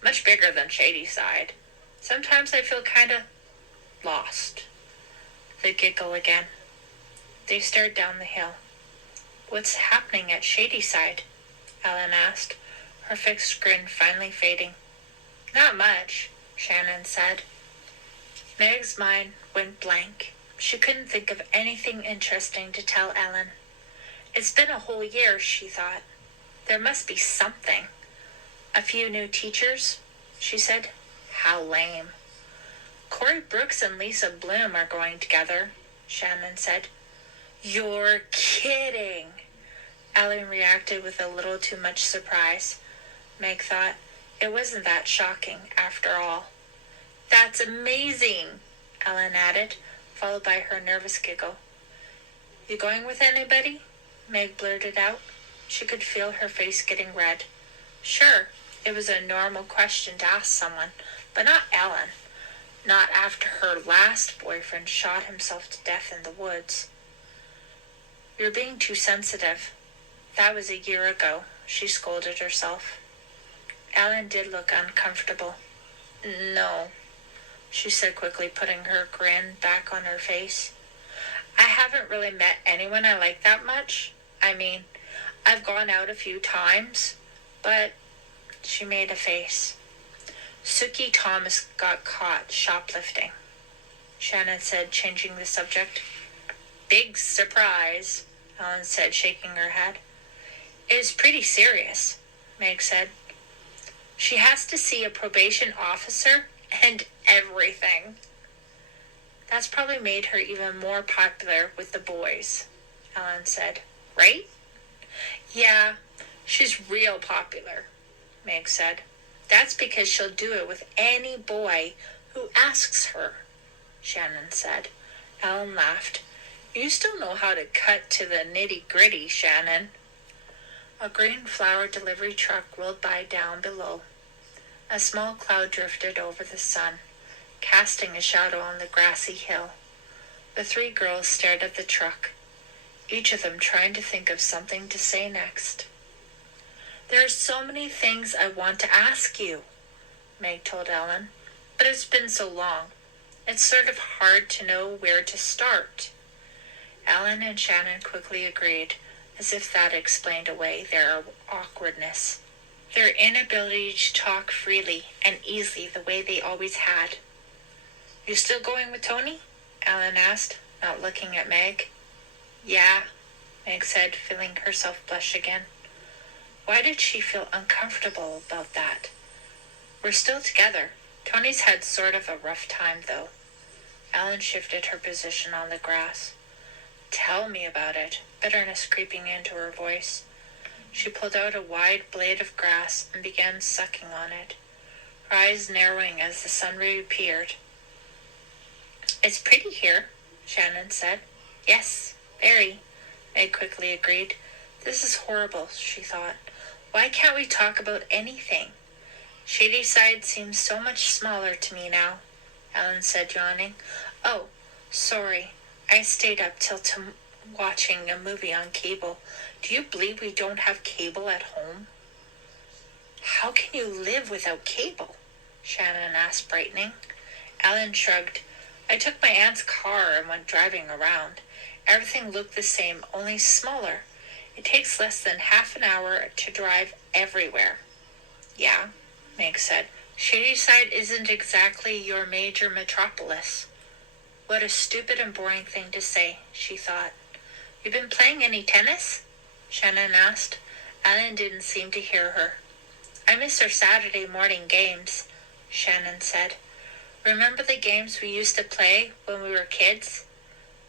Much bigger than Shadyside. Sometimes I feel kind of lost." The giggle again. They stared down the hill. "What's happening at Shadyside?" Ellen asked, her fixed grin finally fading. "Not much," Shannon said. Meg's mind went blank. She couldn't think of anything interesting to tell Ellen. It's been a whole year, she thought. There must be something. "A few new teachers," she said. "How lame." "Corey Brooks and Lisa Bloom are going together," Shannon said. "You're kidding." Ellen reacted with a little too much surprise. Meg thought it wasn't that shocking after all. "That's amazing," Ellen added, followed by her nervous giggle. "You going with anybody?" Meg blurted out. She could feel her face getting red. Sure, it was a normal question to ask someone, but not Ellen. Not after her last boyfriend shot himself to death in the woods. "You're being too sensitive. That was a year ago," she scolded herself. Ellen did look uncomfortable. "No," she said quickly, putting her grin back on her face. "I haven't really met anyone I like that much. I mean, I've gone out a few times, but..." She made a face. "Suki Thomas got caught shoplifting," Shannon said, changing the subject. "Big surprise," Ellen said, shaking her head. "It was pretty serious," Meg said. She has to see a probation officer and everything. That's probably made her even more popular with the boys, Ellen said. Right? Yeah, she's real popular, Meg said. That's because she'll do it with any boy who asks her, Shannon said. Ellen laughed. You still know how to cut to the nitty-gritty, Shannon. A green flower delivery truck rolled by down below. A small cloud drifted over the sun, casting a shadow on the grassy hill. The three girls stared at the truck, each of them trying to think of something to say next. There are so many things I want to ask you, Meg told Ellen, but it's been so long. It's sort of hard to know where to start. Ellen and Shannon quickly agreed, as if that explained away their awkwardness. Their inability to talk freely and easily the way they always had. You still going with Tony? Ellen asked, not looking at Meg. Yeah, Meg said, feeling herself blush again. Why did she feel uncomfortable about that? We're still together. Tony's had sort of a rough time, though. Ellen shifted her position on the grass. Tell me about it, bitterness creeping into her voice. She pulled out a wide blade of grass and began sucking on it, her eyes narrowing as the sun reappeared. It's pretty here, Shannon said. Yes, very, Meg quickly agreed. This is horrible, she thought. Why can't we talk about anything? Shadyside seems so much smaller to me now, Ellen said, yawning. Oh, sorry. I stayed up till watching a movie on cable. Do you believe we don't have cable at home? How can you live without cable? Shannon asked, brightening. Ellen shrugged. I took my aunt's car and went driving around. Everything looked the same, only smaller. It takes less than half an hour to drive everywhere. Yeah, Meg said. Shadyside isn't exactly your major metropolis. What a stupid and boring thing to say, she thought. You been playing any tennis? Shannon asked. Ellen didn't seem to hear her. I miss our Saturday morning games, Shannon said. Remember the games we used to play when we were kids?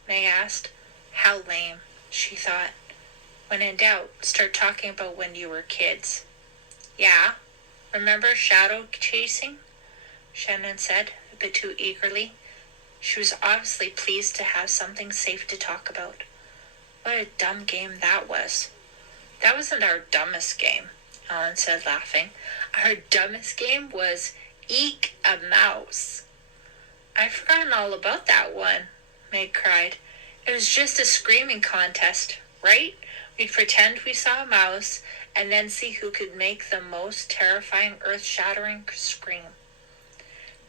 Meg asked. How lame, she thought. When in doubt, start talking about when you were kids. Yeah, remember shadow chasing? Shannon said, a bit too eagerly. She was obviously pleased to have something safe to talk about. What a dumb game that was. That wasn't our dumbest game, Ellen said, laughing. Our dumbest game was Eek a Mouse. I've forgotten all about that one, Meg cried. It was just a screaming contest, right? We'd pretend we saw a mouse and then see who could make the most terrifying, earth-shattering scream.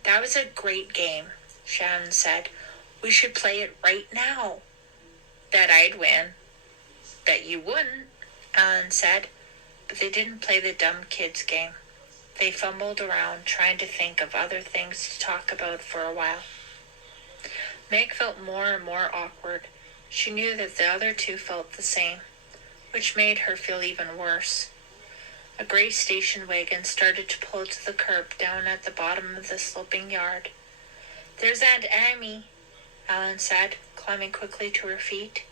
That was a great game, Shannon said. We should play it right now. Bet I'd win. Bet you wouldn't, Ellen said. But they didn't play the dumb kids game. They fumbled around, trying to think of other things to talk about for a while. Meg felt more and more awkward. She knew that the other two felt the same, which made her feel even worse. A gray station wagon started to pull to the curb down at the bottom of the sloping yard. There's Aunt Amy, Ellen said, climbing quickly to her feet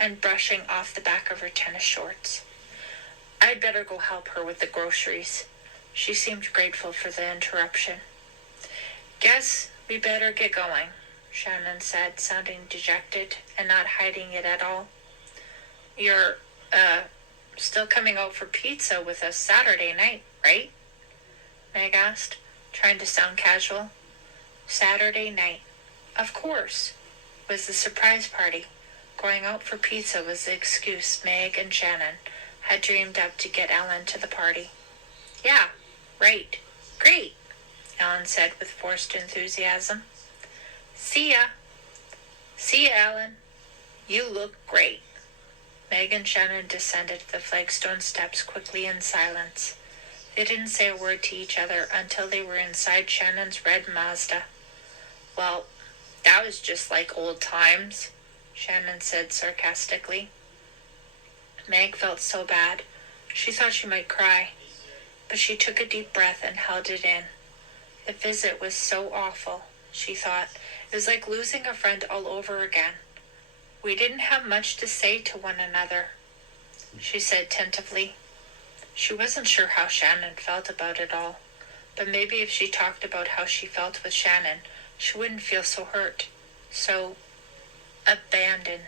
and brushing off the back of her tennis shorts. I'd better go help her with the groceries. She seemed grateful for the interruption. Guess we better get going, Shannon said, sounding dejected and not hiding it at all. You're, still coming out for pizza with us Saturday night, right? Meg asked, trying to sound casual. Saturday night. Of course. Was the surprise party. Going out for pizza was the excuse Meg and Shannon had dreamed up to get Ellen to the party. Yeah, right. Great, Ellen said with forced enthusiasm. See ya. See ya, Ellen. You look great. Meg and Shannon descended the flagstone steps quickly in silence. They didn't say a word to each other until they were inside Shannon's red Mazda. Well, that was just like old times, Shannon said sarcastically. Meg felt so bad. She thought she might cry. But she took a deep breath and held it in. The visit was so awful, she thought. It was like losing a friend all over again. We didn't have much to say to one another, she said tentatively. She wasn't sure how Shannon felt about it all, but maybe if she talked about how she felt with Shannon, she wouldn't feel so hurt, so abandoned.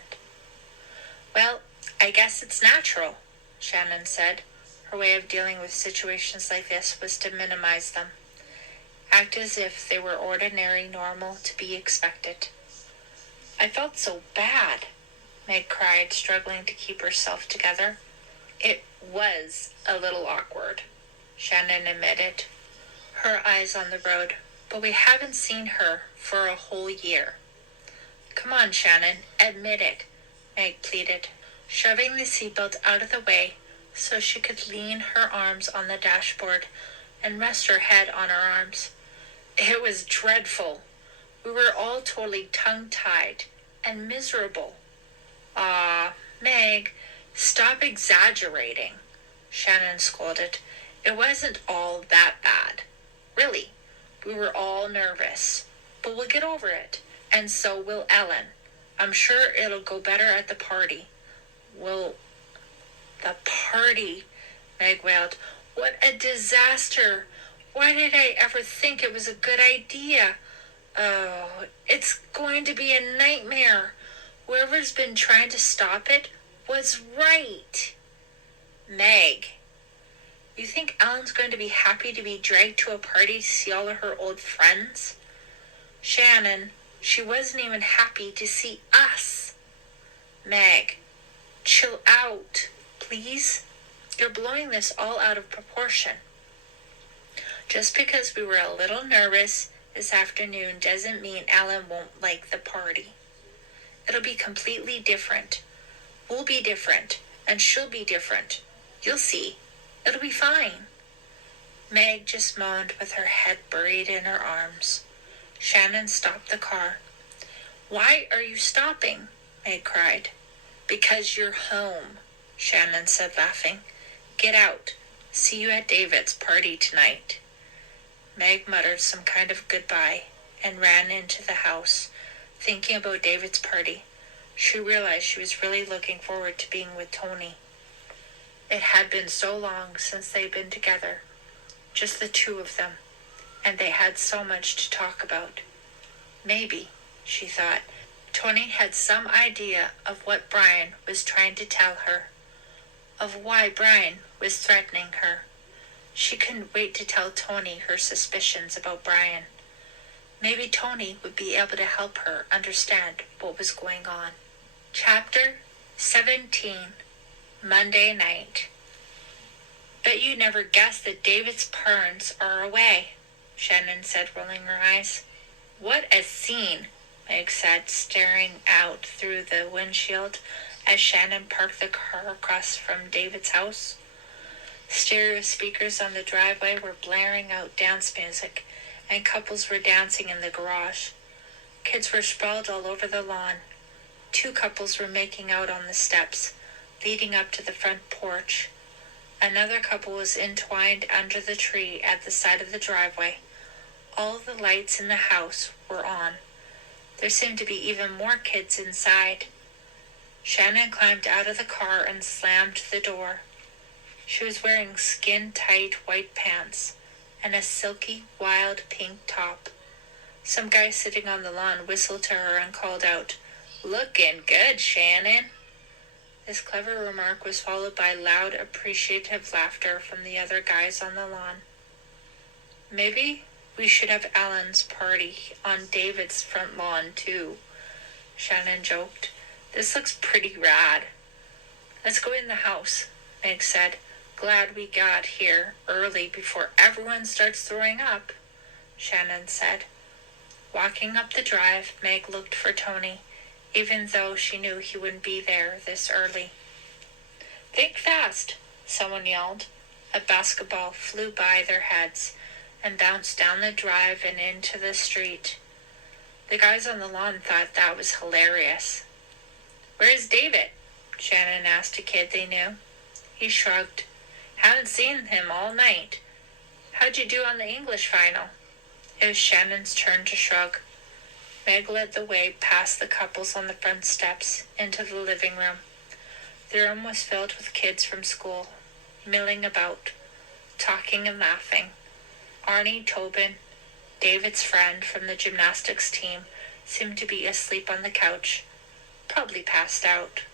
Well, I guess it's natural, Shannon said. Her way of dealing with situations like this was to minimize them. Act as if they were ordinary, normal, to be expected. I felt so bad, Meg cried, struggling to keep herself together. It was a little awkward, Shannon admitted, her eyes on the road. But we haven't seen her for a whole year. Come on, Shannon, admit it, Meg pleaded, shoving the seatbelt out of the way so she could lean her arms on the dashboard and rest her head on her arms. It was dreadful. We were all totally tongue-tied and miserable. Meg, stop exaggerating, Shannon scolded. It wasn't all that bad. Really, we were all nervous, but we'll get over it, and so will Ellen. I'm sure it'll go better at the party. The party, Meg wailed. What a disaster. Why did I ever think it was a good idea? Oh, it's going to be a nightmare. Whoever's been trying to stop it was right. Meg, you think Ellen's going to be happy to be dragged to a party to see all of her old friends? Shannon, she wasn't even happy to see us. Meg, chill out, please. You're blowing this all out of proportion. Just because we were a little nervous this afternoon doesn't mean Ellen won't like the party. It'll be completely different. We'll be different, and she'll be different. You'll see. It'll be fine. Meg just moaned with her head buried in her arms. Shannon stopped the car. Why are you stopping? Meg cried. Because you're home, Shannon said, laughing. Get out. See you at David's party tonight. Meg muttered some kind of goodbye and ran into the house, thinking about David's party. She realized she was really looking forward to being with Tony. It had been so long since they'd been together, just the two of them, and they had so much to talk about. Maybe, she thought, Tony had some idea of what Brian was trying to tell her, of why Brian was threatening her. She couldn't wait to tell Tony her suspicions about Brian. Maybe Tony would be able to help her understand what was going on. Chapter 17, Monday night. Bet you never guessed that David's parents are away, Shannon said, rolling her eyes. What a scene, Meg said, staring out through the windshield as Shannon parked the car across from David's house. Stereo speakers on the driveway were blaring out dance music, and couples were dancing in the garage. Kids were sprawled all over the lawn. 2 couples were making out on the steps, leading up to the front porch. Another couple was entwined under the tree at the side of the driveway. All the lights in the house were on. There seemed to be even more kids inside. Shannon climbed out of the car and slammed the door. She was wearing skin-tight white pants and a silky, wild pink top. Some guy sitting on the lawn whistled to her and called out, "Looking good, Shannon." This clever remark was followed by loud, appreciative laughter from the other guys on the lawn. Maybe we should have Ellen's party on David's front lawn, too, Shannon joked. This looks pretty rad. Let's go in the house, Meg said. Glad we got here early before everyone starts throwing up, Shannon said. Walking up the drive, Meg looked for Tony, even though she knew he wouldn't be there this early. Think fast, someone yelled. A basketball flew by their heads and bounced down the drive and into the street. The guys on the lawn thought that was hilarious. Where's David? Shannon asked a kid they knew. He shrugged. Haven't seen him all night. How'd you do on the English final? It was Shannon's turn to shrug. Meg led the way past the couples on the front steps into the living room. The room was filled with kids from school, milling about, talking and laughing. Arnie Tobin, David's friend from the gymnastics team, seemed to be asleep on the couch, probably passed out.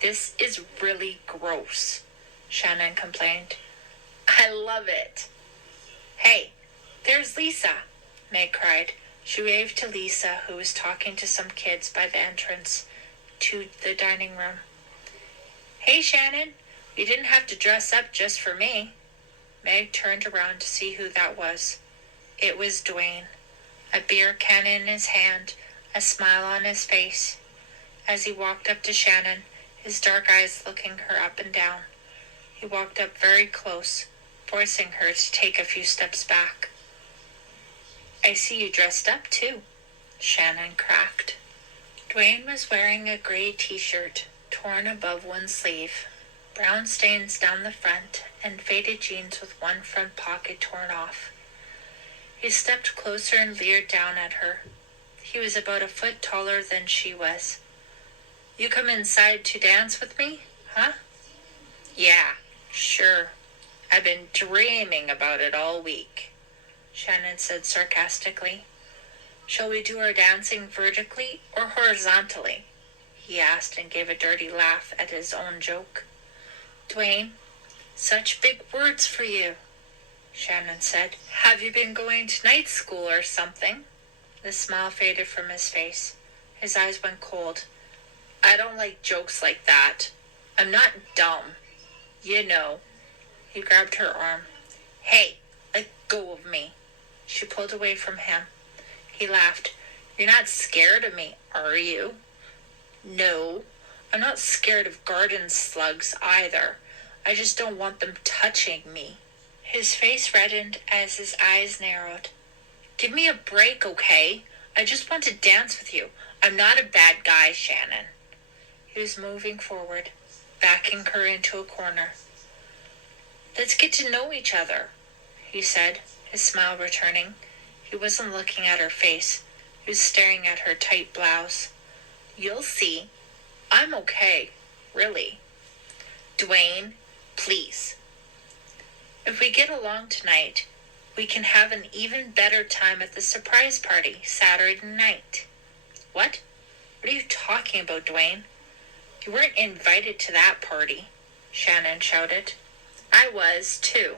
This is really gross, Shannon complained. I love it. Hey, there's Lisa, Meg cried. She waved to Lisa, who was talking to some kids by the entrance to the dining room. Hey, Shannon, you didn't have to dress up just for me. Meg turned around to see who that was. It was Dwayne, a beer can in his hand, a smile on his face. As he walked up to Shannon, his dark eyes looking her up and down, he walked up very close, forcing her to take a few steps back. I see you dressed up, too, Shannon cracked. Dwayne was wearing a gray t-shirt, torn above one sleeve, brown stains down the front, and faded jeans with one front pocket torn off. He stepped closer and leered down at her. He was about a foot taller than she was. You come inside to dance with me, huh? Yeah, sure. I've been dreaming about it all week, Shannon said sarcastically. Shall we do our dancing vertically or horizontally? He asked and gave a dirty laugh at his own joke. Dwayne, such big words for you, Shannon said. Have you been going to night school or something? The smile faded from his face. His eyes went cold. I don't like jokes like that. I'm not dumb. You know. He grabbed her arm. Hey, let go of me. She pulled away from him. He laughed. You're not scared of me, are you? No, I'm not scared of garden slugs either. I just don't want them touching me. His face reddened as his eyes narrowed. Give me a break, okay? I just want to dance with you. I'm not a bad guy, Shannon. He was moving forward, backing her into a corner. Let's get to know each other, he said, his smile returning. He wasn't looking at her face. He was staring at her tight blouse. You'll see. I'm okay, really. Dwayne, please. If we get along tonight, we can have an even better time at the surprise party Saturday night. What? What are you talking about, Dwayne? You weren't invited to that party, Shannon shouted. I was, too.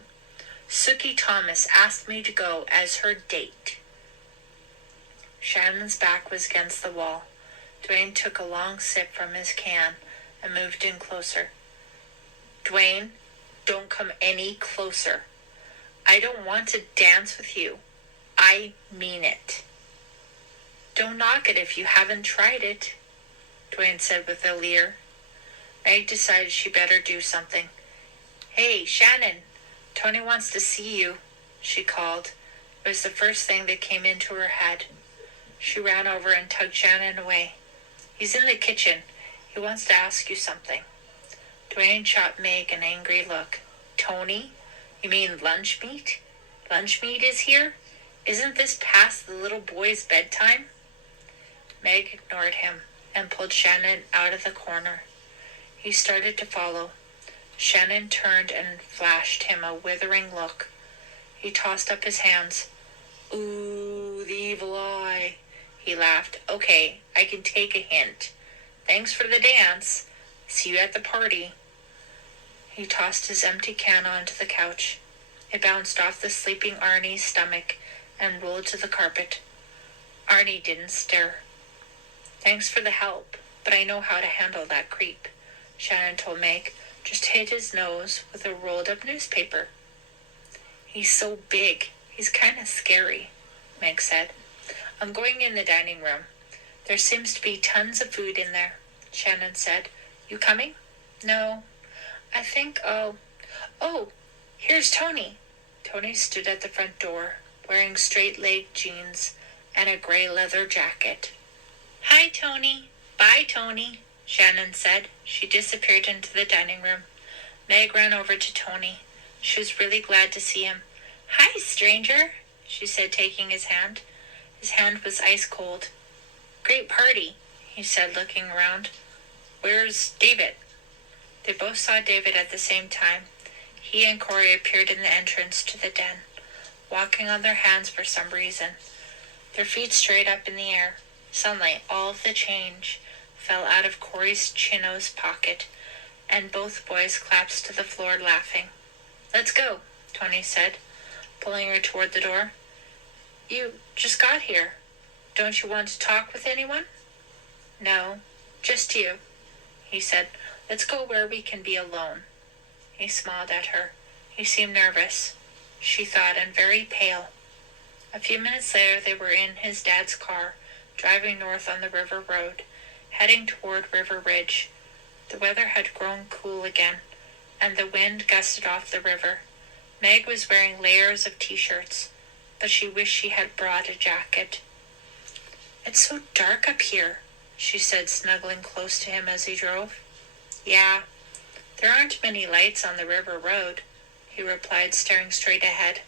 Sookie Thomas asked me to go as her date. Shannon's back was against the wall. Dwayne took a long sip from his can and moved in closer. Dwayne, don't come any closer. I don't want to dance with you. I mean it. Don't knock it if you haven't tried it, Dwayne said with a leer. Meg decided she better do something. Hey, Shannon, Tony wants to see you, she called. It was the first thing that came into her head. She ran over and tugged Shannon away. He's in the kitchen. He wants to ask you something. Dwayne shot Meg an angry look. Tony? You mean lunch meat? Lunch meat is here? Isn't this past the little boy's bedtime? Meg ignored him and pulled Shannon out of the corner. He started to follow. Shannon turned and flashed him a withering look. He tossed up his hands. Ooh, the evil eye, he laughed. Okay, I can take a hint. Thanks for the dance. See you at the party. He tossed his empty can onto the couch. It bounced off the sleeping Arnie's stomach and rolled to the carpet. Arnie didn't stir. Thanks for the help, but I know how to handle that creep, Shannon told Meg. Just hit his nose with a rolled-up newspaper. He's so big. He's kind of scary, Meg said. I'm going in the dining room. There seems to be tons of food in there, Shannon said. You coming? No. I think Oh, here's Tony. Tony stood at the front door, wearing straight-legged jeans and a gray leather jacket. Hi, Tony. Bye, Tony, Shannon said. She disappeared into the dining room. Meg ran over to Tony. She was really glad to see him. "Hi, stranger," she said, taking his hand. His hand was ice cold. "Great party," he said, looking around. "Where's David?" They both saw David at the same time. He and Corey appeared in the entrance to the den, walking on their hands for some reason, their feet straight up in the air. Suddenly, all of the change fell out of Corey's chinos pocket, and both boys collapsed to the floor laughing. "Let's go," Tony said, pulling her toward the door. "You just got here. Don't you want to talk with anyone?" "No, just you," he said. "Let's go where we can be alone." He smiled at her. He seemed nervous, she thought, and very pale. A few minutes later, they were in his dad's car, driving north on the river road, heading toward River Ridge. The weather had grown cool again, and the wind gusted off the river. Meg was wearing layers of t-shirts, but she wished she had brought a jacket. "It's so dark up here," she said, snuggling close to him as he drove. "Yeah, there aren't many lights on the river road," he replied, staring straight ahead.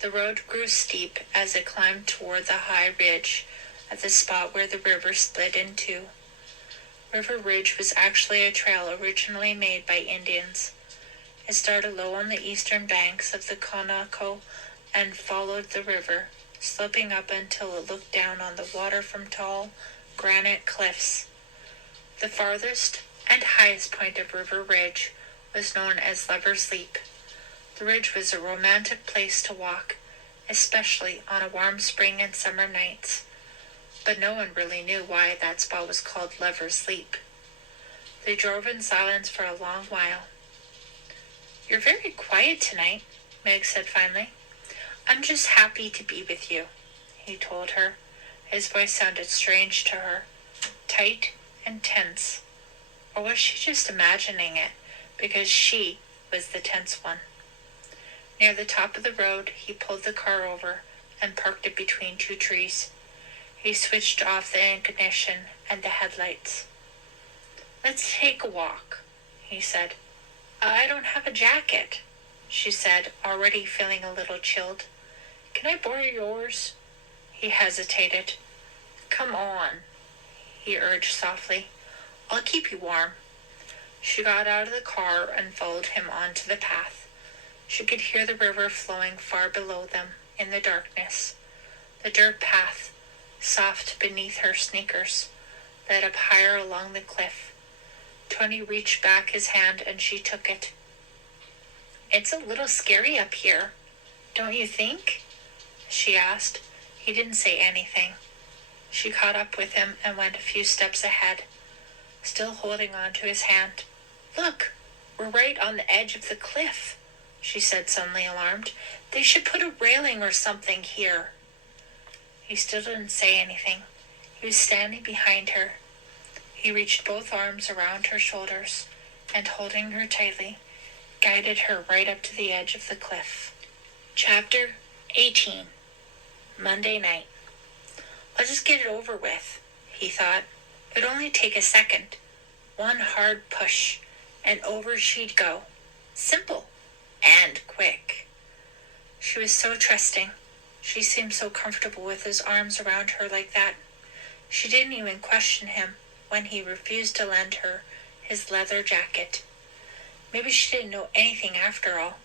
The road grew steep as it climbed toward the high ridge at the spot where the river split in two. River Ridge was actually a trail originally made by Indians. It started low on the eastern banks of the Conoco and followed the river, sloping up until it looked down on the water from tall granite cliffs. The farthest and highest point of River Ridge was known as Lover's Leap. The ridge was a romantic place to walk, especially on a warm spring and summer nights. But no one really knew why that spot was called Lover's Leap. They drove in silence for a long while. "You're very quiet tonight," Meg said finally. "I'm just happy to be with you," he told her. His voice sounded strange to her, tight and tense. Or was she just imagining it because she was the tense one? Near the top of the road, he pulled the car over and parked it between two trees. He switched off the ignition and the headlights. "Let's take a walk," he said. "I don't have a jacket," she said, already feeling a little chilled. "Can I borrow yours?" He hesitated. "Come on," he urged softly. "I'll keep you warm." She got out of the car and followed him onto the path. She could hear the river flowing far below them in the darkness. The dirt path, soft beneath her sneakers, led up higher along the cliff. Tony reached back his hand and she took it. "It's a little scary up here, don't you think?" she asked. He didn't say anything. She caught up with him and went a few steps ahead, still holding on to his hand. "Look, we're right on the edge of the cliff," she said, suddenly alarmed. "They should put a railing or something here." He still didn't say anything. He was standing behind her. He reached both arms around her shoulders and, holding her tightly, guided her right up to the edge of the cliff. Chapter 18. Monday night. "I'll just get it over with," he thought. It'd only take a second. One hard push, and over she'd go. Simple and quick. She was so trusting. She seemed so comfortable with his arms around her like that. She didn't even question him when he refused to lend her his leather jacket. Maybe she didn't know anything after all.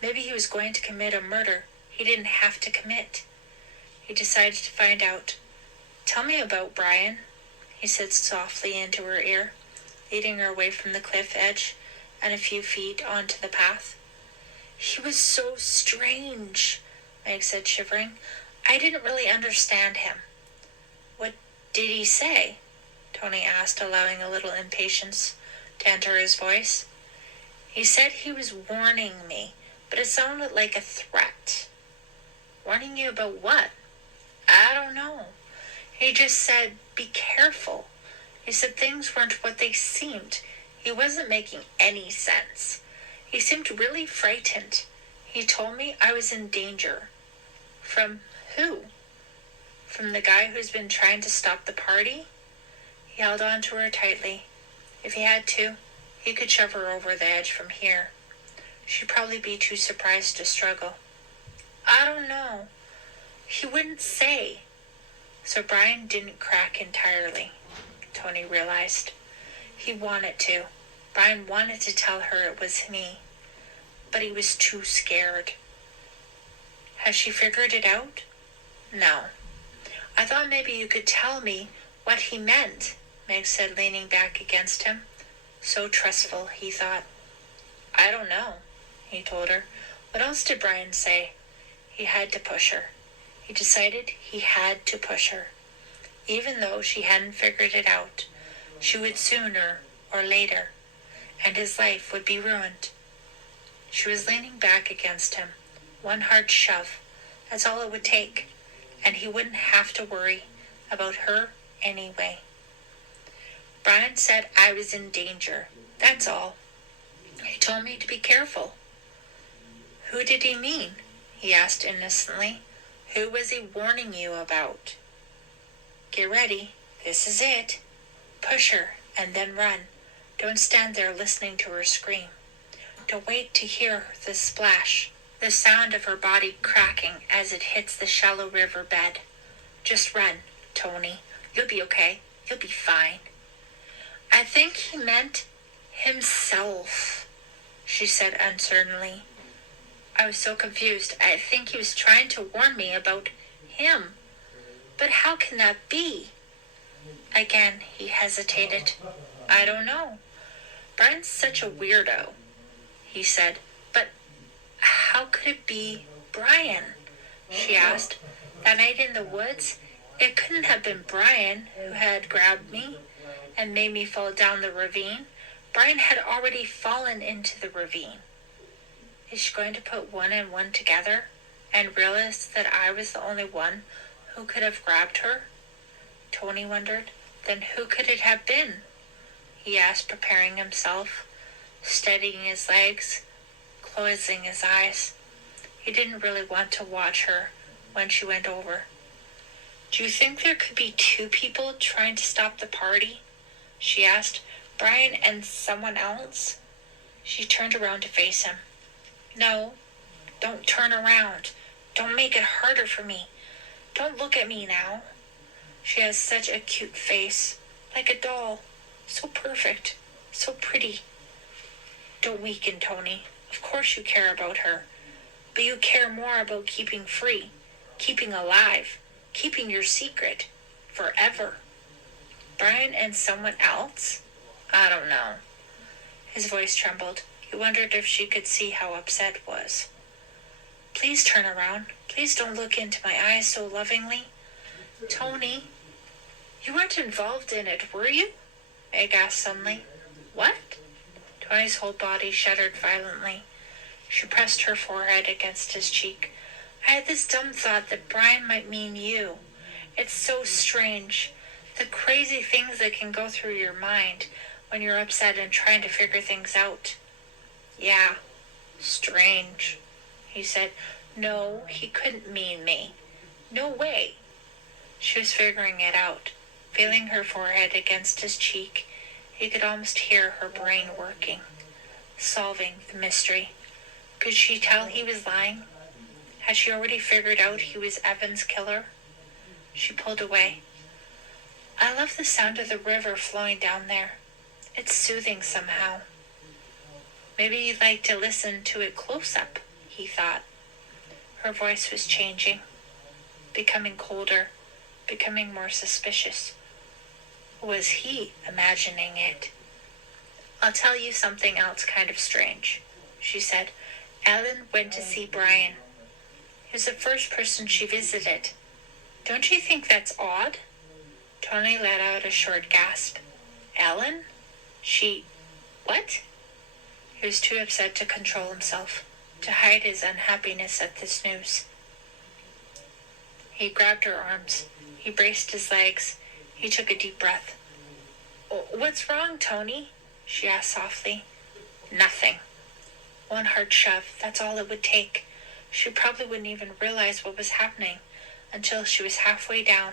Maybe he was going to commit a murder he didn't have to commit. He decided to find out. "Tell me about Brian," he said softly into her ear, leading her away from the cliff edge and a few feet onto the path. "He was so strange," Meg said, shivering. "I didn't really understand him." "What did he say?" Tony asked, allowing a little impatience to enter his voice. "He said he was warning me, but it sounded like a threat." "Warning you about what?" "I don't know. He just said, be careful. He said things weren't what they seemed. He wasn't making any sense. He seemed really frightened. He told me I was in danger." "From who?" "From the guy who's been trying to stop the party." He held on to her tightly. If he had to, he could shove her over the edge from here. She'd probably be too surprised to struggle. I don't know. He wouldn't say. So Brian didn't crack entirely, Tony realized. He wanted to. Brian wanted to tell her it was me, but he was too scared. Has she figured it out? No. I thought maybe you could tell me what he meant, Meg said, leaning back against him. So trustful, he thought. I don't know, he told her. What else did Brian say? He had to push her. He decided he had to push her. Even though she hadn't figured it out, she would sooner or later, and his life would be ruined. She was leaning back against him. One hard shove. That's all it would take. And he wouldn't have to worry about her anyway. Brian said I was in danger. That's all. He told me to be careful. Who did he mean? He asked innocently. Who was he warning you about? Get ready. This is it. Push her and then run. Don't stand there listening to her scream. Don't wait to hear the splash, the sound of her body cracking as it hits the shallow river bed. Just run, Tony. You'll be okay. You'll be fine. I think he meant himself, she said uncertainly. I was so confused. I think he was trying to warn me about him. But how can that be? Again, he hesitated. I don't know. Brian's such a weirdo, he said. But how could it be Brian? She asked. That night in the woods, it couldn't have been Brian who had grabbed me and made me fall down the ravine. Brian had already fallen into the ravine. Is she going to put one and one together and realize that I was the only one who could have grabbed her? Tony wondered. Then who could it have been? He asked, preparing himself, steadying his legs, closing his eyes. He didn't really want to watch her when she went over. Do you think there could be two people trying to stop the party? She asked. Brian and someone else? She turned around to face him. No, don't turn around. Don't make it harder for me. Don't look at me now. She has such a cute face, like a doll. So perfect, so pretty. Don't weaken, Tony. Of course you care about her. But you care more about keeping free, keeping alive, keeping your secret. Forever. Brian and someone else? I don't know. His voice trembled. He wondered if she could see how upset he was. Please turn around. Please don't look into my eyes so lovingly. Tony, you weren't involved in it, were you? Meg asked suddenly. What? Tony's whole body shuddered violently. She pressed her forehead against his cheek. I had this dumb thought that Brian might mean you. It's so strange. The crazy things that can go through your mind when you're upset and trying to figure things out. Yeah, strange, he said. No, he couldn't mean me. No way. She was figuring it out, feeling her forehead against his cheek. He could almost hear her brain working, solving the mystery. Could she tell he was lying? Had she already figured out he was Evan's killer? She pulled away. I love the sound of the river flowing down there. It's soothing somehow. Maybe you'd like to listen to it close up, he thought. Her voice was changing, becoming colder, becoming more suspicious. Was he imagining it? I'll tell you something else kind of strange, she said. Ellen went to see Brian. He was the first person she visited. Don't you think that's odd? Tony let out a short gasp. Ellen? What? He was too upset to control himself, to hide his unhappiness at this news. He grabbed her arms. He braced his legs. He took a deep breath. What's wrong, Tony? She asked softly. Nothing. One hard shove, that's all it would take. She probably wouldn't even realize what was happening until she was halfway down.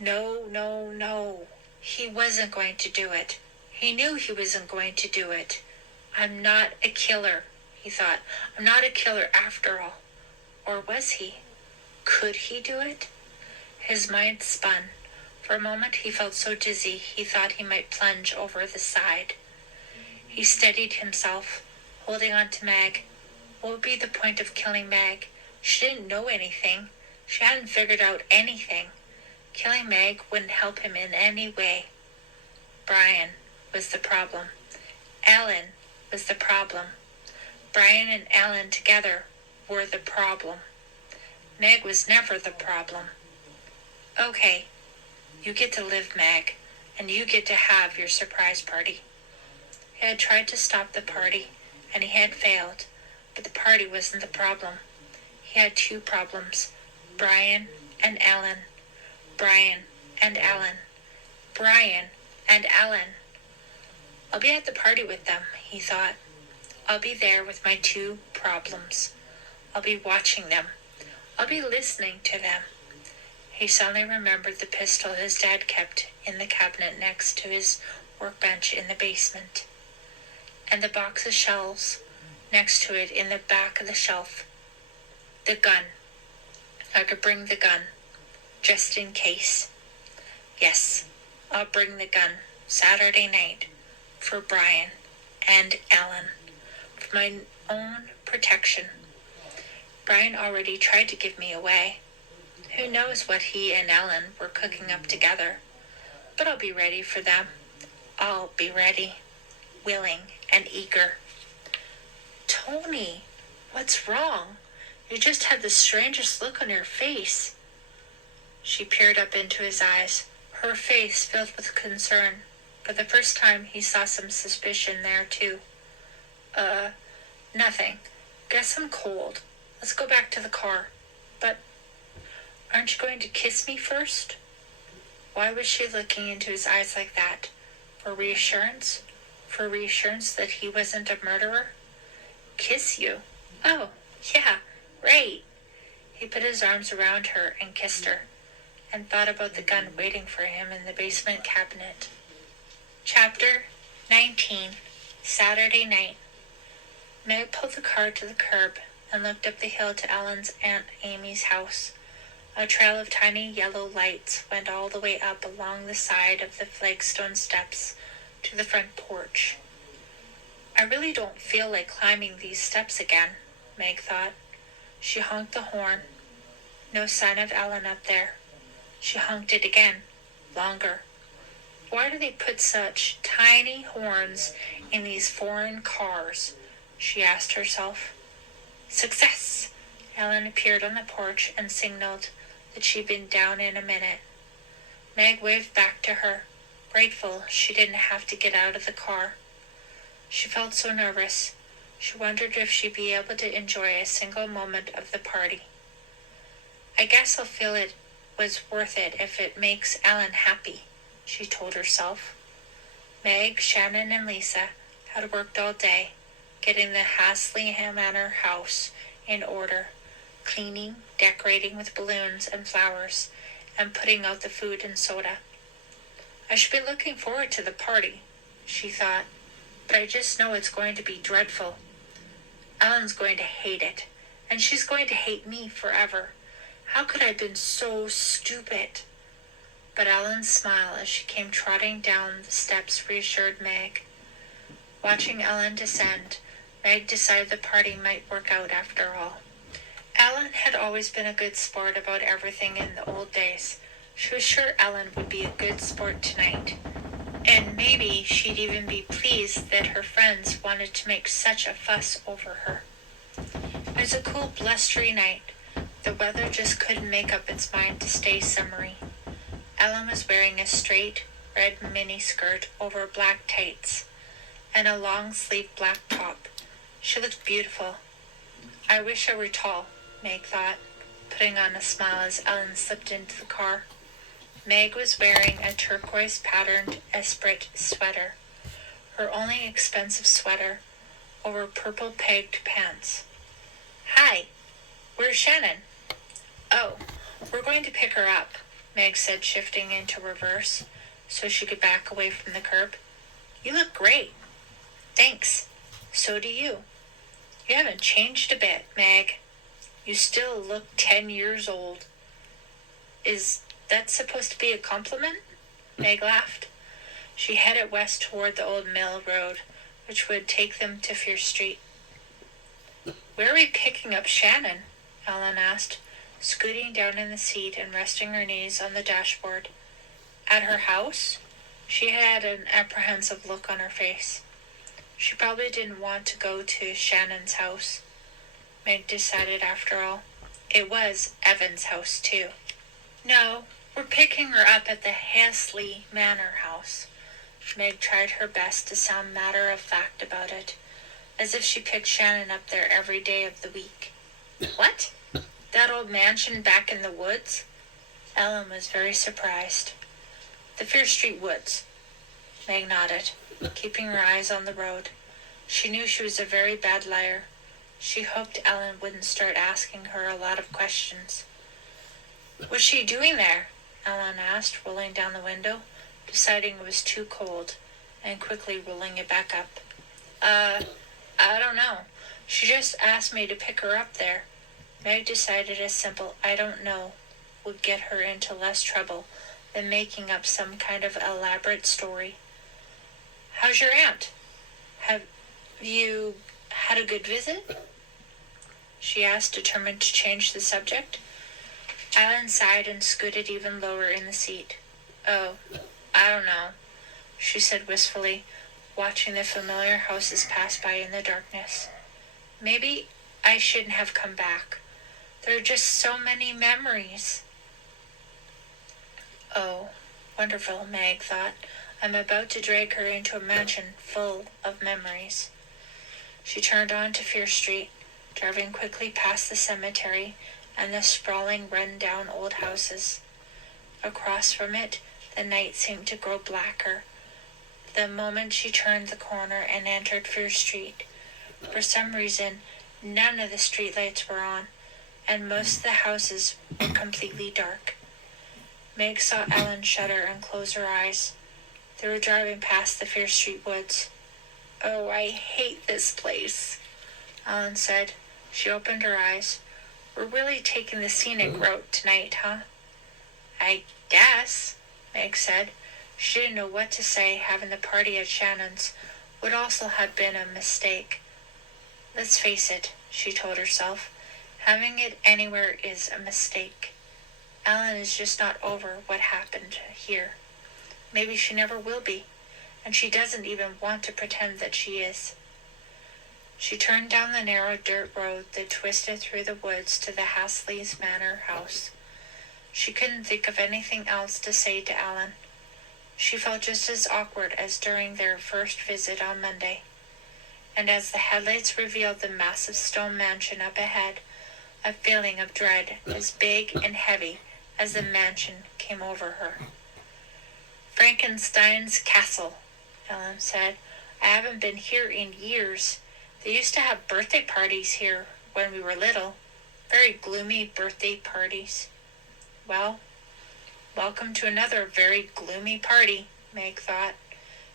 No. He wasn't going to do it. He knew he wasn't going to do it. I'm not a killer, he thought. I'm not a killer after all. Or was he? Could he do it? His mind spun. For a moment he felt so dizzy he thought he might plunge over the side. He steadied himself, holding on to Meg. What would be the point of killing Meg? She didn't know anything. She hadn't figured out anything. Killing Meg wouldn't help him in any way. Brian was the problem. Ellen was the problem. Brian and Ellen together were the problem. Meg was never the problem. Okay, you get to live, Meg, and you get to have your surprise party. He had tried to stop the party, and he had failed, but the party wasn't the problem. He had two problems, Brian and Ellen. Brian and Ellen. Brian and Ellen. I'll be at the party with them, he thought. I'll be there with my two problems. I'll be watching them. I'll be listening to them. He suddenly remembered the pistol his dad kept in the cabinet next to his workbench in the basement, and the box of shells next to it in the back of the shelf. The gun. I could bring the gun, just in case. Yes, I'll bring the gun Saturday night for Brian and Ellen, for my own protection. Brian already tried to give me away. Who knows what he and Ellen were cooking up together? But I'll be ready for them. I'll be ready, willing and eager. Tony, what's wrong? You just had the strangest look on your face. She peered up into his eyes, her face filled with concern. For the first time, he saw some suspicion there, too. Nothing. Guess I'm cold. Let's go back to the car. But aren't you going to kiss me first? Why was she looking into his eyes like that? For reassurance? For reassurance that he wasn't a murderer? Kiss you? Oh, yeah, right. He put his arms around her and kissed her, and thought about the gun waiting for him in the basement cabinet. Chapter 19. Saturday night. Meg pulled the car to the curb and looked up the hill to Ellen's Aunt Amy's house. A trail of tiny yellow lights went all the way up along the side of the flagstone steps to the front porch. I really don't feel like climbing these steps again, Meg thought. She honked the horn. No sign of Ellen up there. She honked it again, longer. Why do they put such tiny horns in these foreign cars? She asked herself. Success! Ellen appeared on the porch and signaled that she'd been down in a minute. Meg waved back to her, grateful she didn't have to get out of the car. She felt so nervous. She wondered if she'd be able to enjoy a single moment of the party. I guess I'll feel it was worth it if it makes Ellen happy, she told herself. Meg, Shannon, and Lisa had worked all day, getting the Hasley Manor house in order, cleaning, decorating with balloons and flowers, and putting out the food and soda. I should be looking forward to the party, she thought, but I just know it's going to be dreadful. Ellen's going to hate it, and she's going to hate me forever. How could I have been so stupid? But Ellen's smile as she came trotting down the steps reassured Meg. Watching Ellen descend, Meg decided the party might work out after all. Ellen had always been a good sport about everything in the old days. She was sure Ellen would be a good sport tonight. And maybe she'd even be pleased that her friends wanted to make such a fuss over her. It was a cool, blustery night. The weather just couldn't make up its mind to stay summery. Ellen was wearing a straight, red miniskirt over black tights and a long-sleeved black top. She looked beautiful. I wish I were tall, Meg thought, putting on a smile as Ellen slipped into the car. Meg was wearing a turquoise-patterned Esprit sweater, her only expensive sweater, over purple-pegged pants. Hi, where's Shannon? Oh, we're going to pick her up, Meg said, shifting into reverse so she could back away from the curb. You look great. Thanks. So do you. You haven't changed a bit, Meg. You still look 10 years old. Is that supposed to be a compliment? Meg laughed. She headed west toward the old mill road, which would take them to Fierce Street. Where are we picking up Shannon? Ellen asked, scooting down in the seat and resting her knees on the dashboard. At her house? She had an apprehensive look on her face. She probably didn't want to go to Shannon's house. Meg decided after all. It was Evan's house, too. No, we're picking her up at the Hasley Manor house. Meg tried her best to sound matter-of-fact about it, as if she picked Shannon up there every day of the week. What? That old mansion back in the woods? Ellen was very surprised. The Fierce Street woods. Meg nodded, keeping her eyes on the road. She knew she was a very bad liar. She hoped Ellen wouldn't start asking her a lot of questions. What's she doing there? Ellen asked, rolling down the window, deciding it was too cold, and quickly rolling it back up. I don't know. She just asked me to pick her up there. Meg decided a simple "I don't know" would get her into less trouble than making up some kind of elaborate story. How's your aunt? Have you had a good visit? She asked, determined to change the subject. Ellen sighed and scooted even lower in the seat. Oh, I don't know, she said wistfully, watching the familiar houses pass by in the darkness. Maybe I shouldn't have come back. There are just so many memories. Oh, wonderful, Meg thought. I'm about to drag her into a mansion full of memories. She turned on to Fierce Street, driving quickly past the cemetery and the sprawling, run-down old houses. Across from it, the night seemed to grow blacker. The moment she turned the corner and entered Fierce Street, for some reason, none of the streetlights were on, and most of the houses were completely dark. Meg saw Ellen shudder and close her eyes. They were driving past the Fierce Street woods. Oh, I hate this place, Ellen said. She opened her eyes. We're really taking the scenic route tonight, huh? I guess, Meg said. She didn't know what to say, having the party at Shannon's would also have been a mistake. Let's face it, she told herself. Having it anywhere is a mistake. Ellen is just not over what happened here. Maybe she never will be, and she doesn't even want to pretend that she is. She turned down the narrow dirt road that twisted through the woods to the Hasley's Manor house. She couldn't think of anything else to say to Ellen. She felt just as awkward as during their first visit on Monday. And as the headlights revealed the massive stone mansion up ahead, a feeling of dread as big and heavy as the mansion came over her. Frankenstein's castle, Ellen said. I haven't been here in years. They used to have birthday parties here when we were little. Very gloomy birthday parties. Well, welcome to another very gloomy party, Meg thought.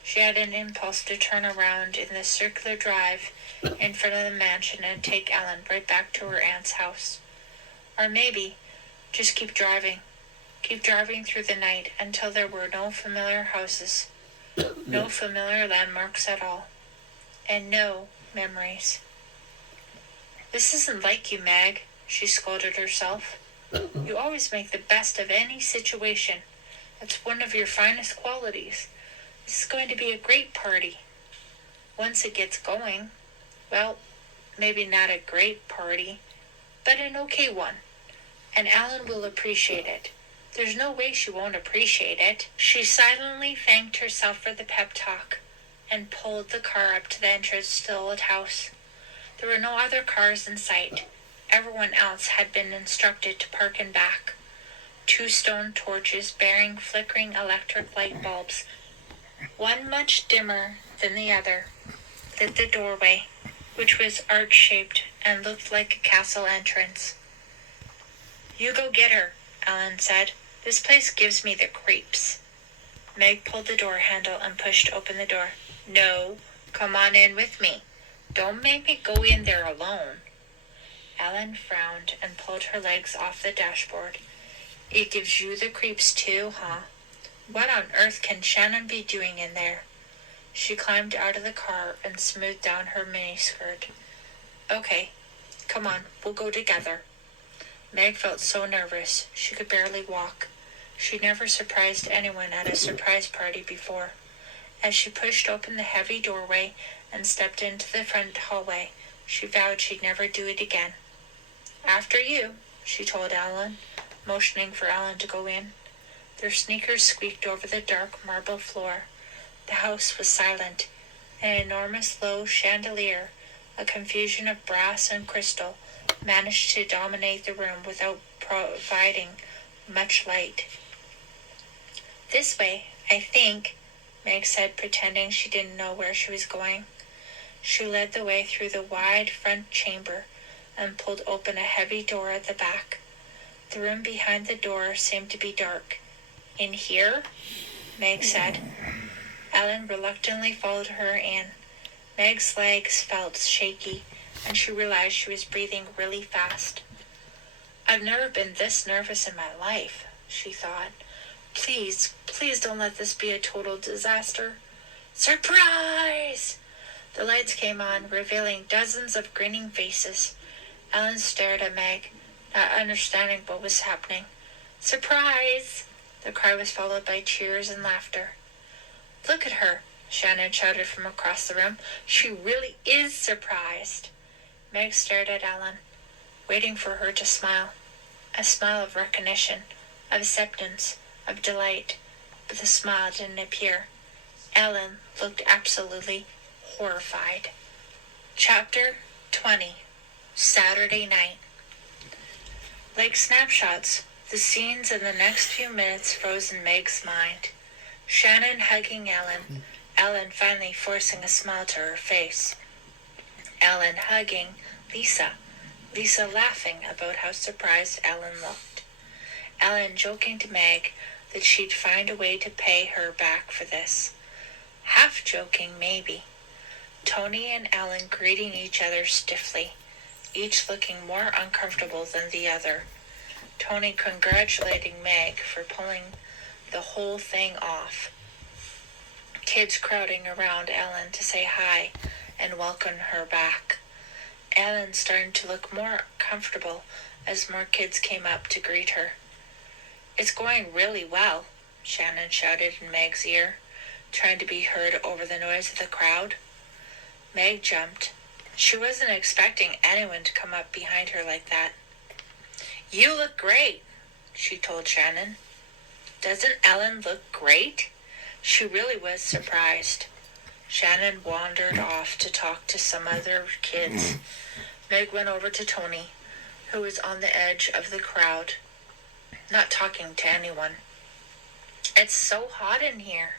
She had an impulse to turn around in the circular drive in front of the mansion and take Ellen right back to her aunt's house. Or maybe just keep driving. Keep driving through the night until there were no familiar houses, no familiar landmarks at all, and no memories. This isn't like you, Meg, she scolded herself. You always make the best of any situation. That's one of your finest qualities. This is going to be a great party. Once it gets going, well, maybe not a great party, but an okay one. And Ellen will appreciate it. There's no way she won't appreciate it. She silently thanked herself for the pep talk and pulled the car up to the entrance to the old house. There were no other cars in sight. Everyone else had been instructed to park in back. 2 stone torches bearing flickering electric light bulbs, one much dimmer than the other, lit the doorway, which was arch-shaped and looked like a castle entrance. You go get her, Ellen said. This place gives me the creeps. Meg pulled the door handle and pushed open the door. No, come on in with me, Don't make me go in there alone. Ellen frowned and pulled her legs off the dashboard. It gives you the creeps too, huh? What on earth can Shannon be doing in there? She climbed out of the car and smoothed down her miniskirt. Okay, come on, we'll go together. Meg felt so nervous she could barely walk. She'd never surprised anyone at a surprise party before. As she pushed open the heavy doorway and stepped into the front hallway, she vowed she'd never do it again. After you, she told Ellen, motioning for Ellen to go in. Their sneakers squeaked over the dark marble floor. The house was silent. An enormous low chandelier, a confusion of brass and crystal, managed to dominate the room without providing much light. This way, I think, Meg said, pretending she didn't know where she was going. She led the way through the wide front chamber and pulled open a heavy door at the back. The room behind the door seemed to be dark. In here? Meg said. Ellen reluctantly followed her in. Meg's legs felt shaky, and she realized she was breathing really fast. I've never been this nervous in my life, she thought. Please, please don't let this be a total disaster. Surprise! The lights came on, revealing dozens of grinning faces. Ellen stared at Meg, not understanding what was happening. Surprise! The cry was followed by cheers and laughter. Look at her, Shannon shouted from across the room. She really is surprised. Meg stared at Ellen, waiting for her to smile. A smile of recognition, of acceptance, of delight, but the smile didn't appear. Ellen looked absolutely horrified. Chapter 20. Saturday night. Like snapshots, the scenes in the next few minutes froze in Meg's mind. Shannon hugging Ellen, Ellen finally forcing a smile to her face. Ellen hugging Lisa, Lisa laughing about how surprised Ellen looked. Ellen joking to Meg that she'd find a way to pay her back for this. Half joking, maybe. Tony and Ellen greeting each other stiffly, each looking more uncomfortable than the other. Tony congratulating Meg for pulling the whole thing off. Kids crowding around Ellen to say hi and welcome her back. Ellen starting to look more comfortable as more kids came up to greet her. It's going really well, Shannon shouted in Meg's ear, trying to be heard over the noise of the crowd. Meg jumped. She wasn't expecting anyone to come up behind her like that. You look great, she told Shannon. Doesn't Ellen look great? She really was surprised. Shannon wandered off to talk to some other kids. Meg went over to Tony, who was on the edge of the crowd, not talking to anyone. It's so hot in here.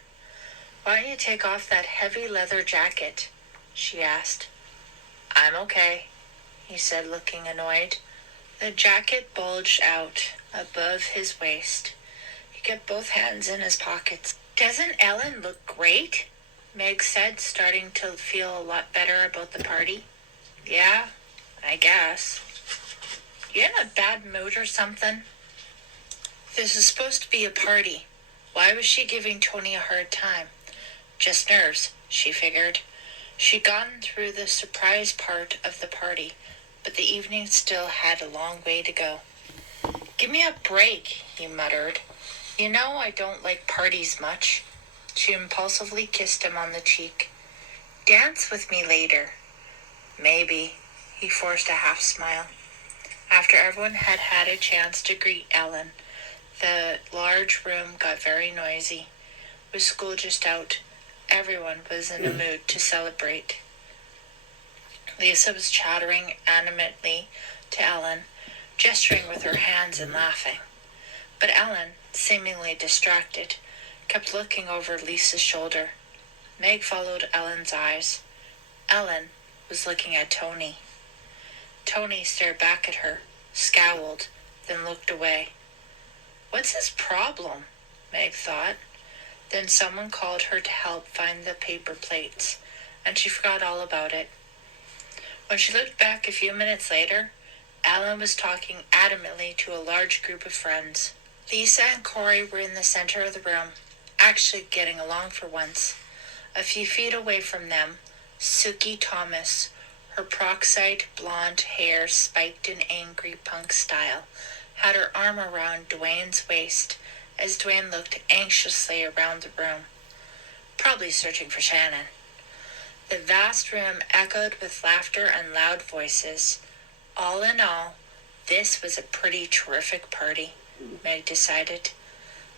Why don't you take off that heavy leather jacket? She asked. I'm okay, he said, looking annoyed. The jacket bulged out above his waist. He kept both hands in his pockets. Doesn't Ellen look great? Meg said, starting to feel a lot better about the party. Yeah, I guess. You in a bad mood or something? This is supposed to be a party. Why was she giving Tony a hard time? Just nerves, she figured. She'd gotten through the surprise part of the party, but the evening still had a long way to go. Give me a break, he muttered. You know I don't like parties much. She impulsively kissed him on the cheek. Dance with me later. Maybe, he forced a half smile. After everyone had had a chance to greet Ellen, the large room got very noisy. With school just out, everyone was in a mood to celebrate. Lisa was chattering animatedly to Ellen, gesturing with her hands and laughing. But Ellen, seemingly distracted, kept looking over Lisa's shoulder. Meg followed Ellen's eyes. Ellen was looking at Tony. Tony stared back at her, scowled, then looked away. What's his problem? Meg thought. Then someone called her to help find the paper plates, and she forgot all about it. When she looked back a few minutes later, Alan was talking adamantly to a large group of friends. Lisa and Corey were in the center of the room, actually getting along for once. A few feet away from them, Suki Thomas, her peroxide blonde hair spiked in angry punk style, had her arm around Dwayne's waist as Dwayne looked anxiously around the room, probably searching for Shannon. The vast room echoed with laughter and loud voices. All in all, this was a pretty terrific party, Meg decided.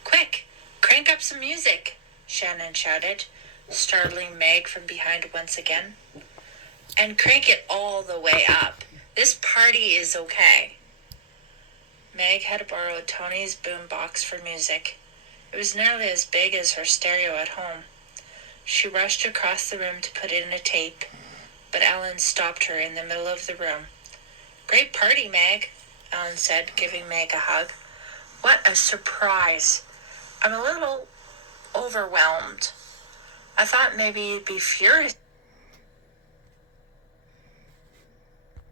Quick, crank up some music, Shannon shouted, startling Meg from behind once again. And crank it all the way up. This party is okay. Meg had borrowed Tony's boombox for music. It was nearly as big as her stereo at home. She rushed across the room to put in a tape, but Alan stopped her in the middle of the room. Great party, Meg, Alan said, giving Meg a hug. What a surprise. I'm a little overwhelmed. I thought maybe you'd be furious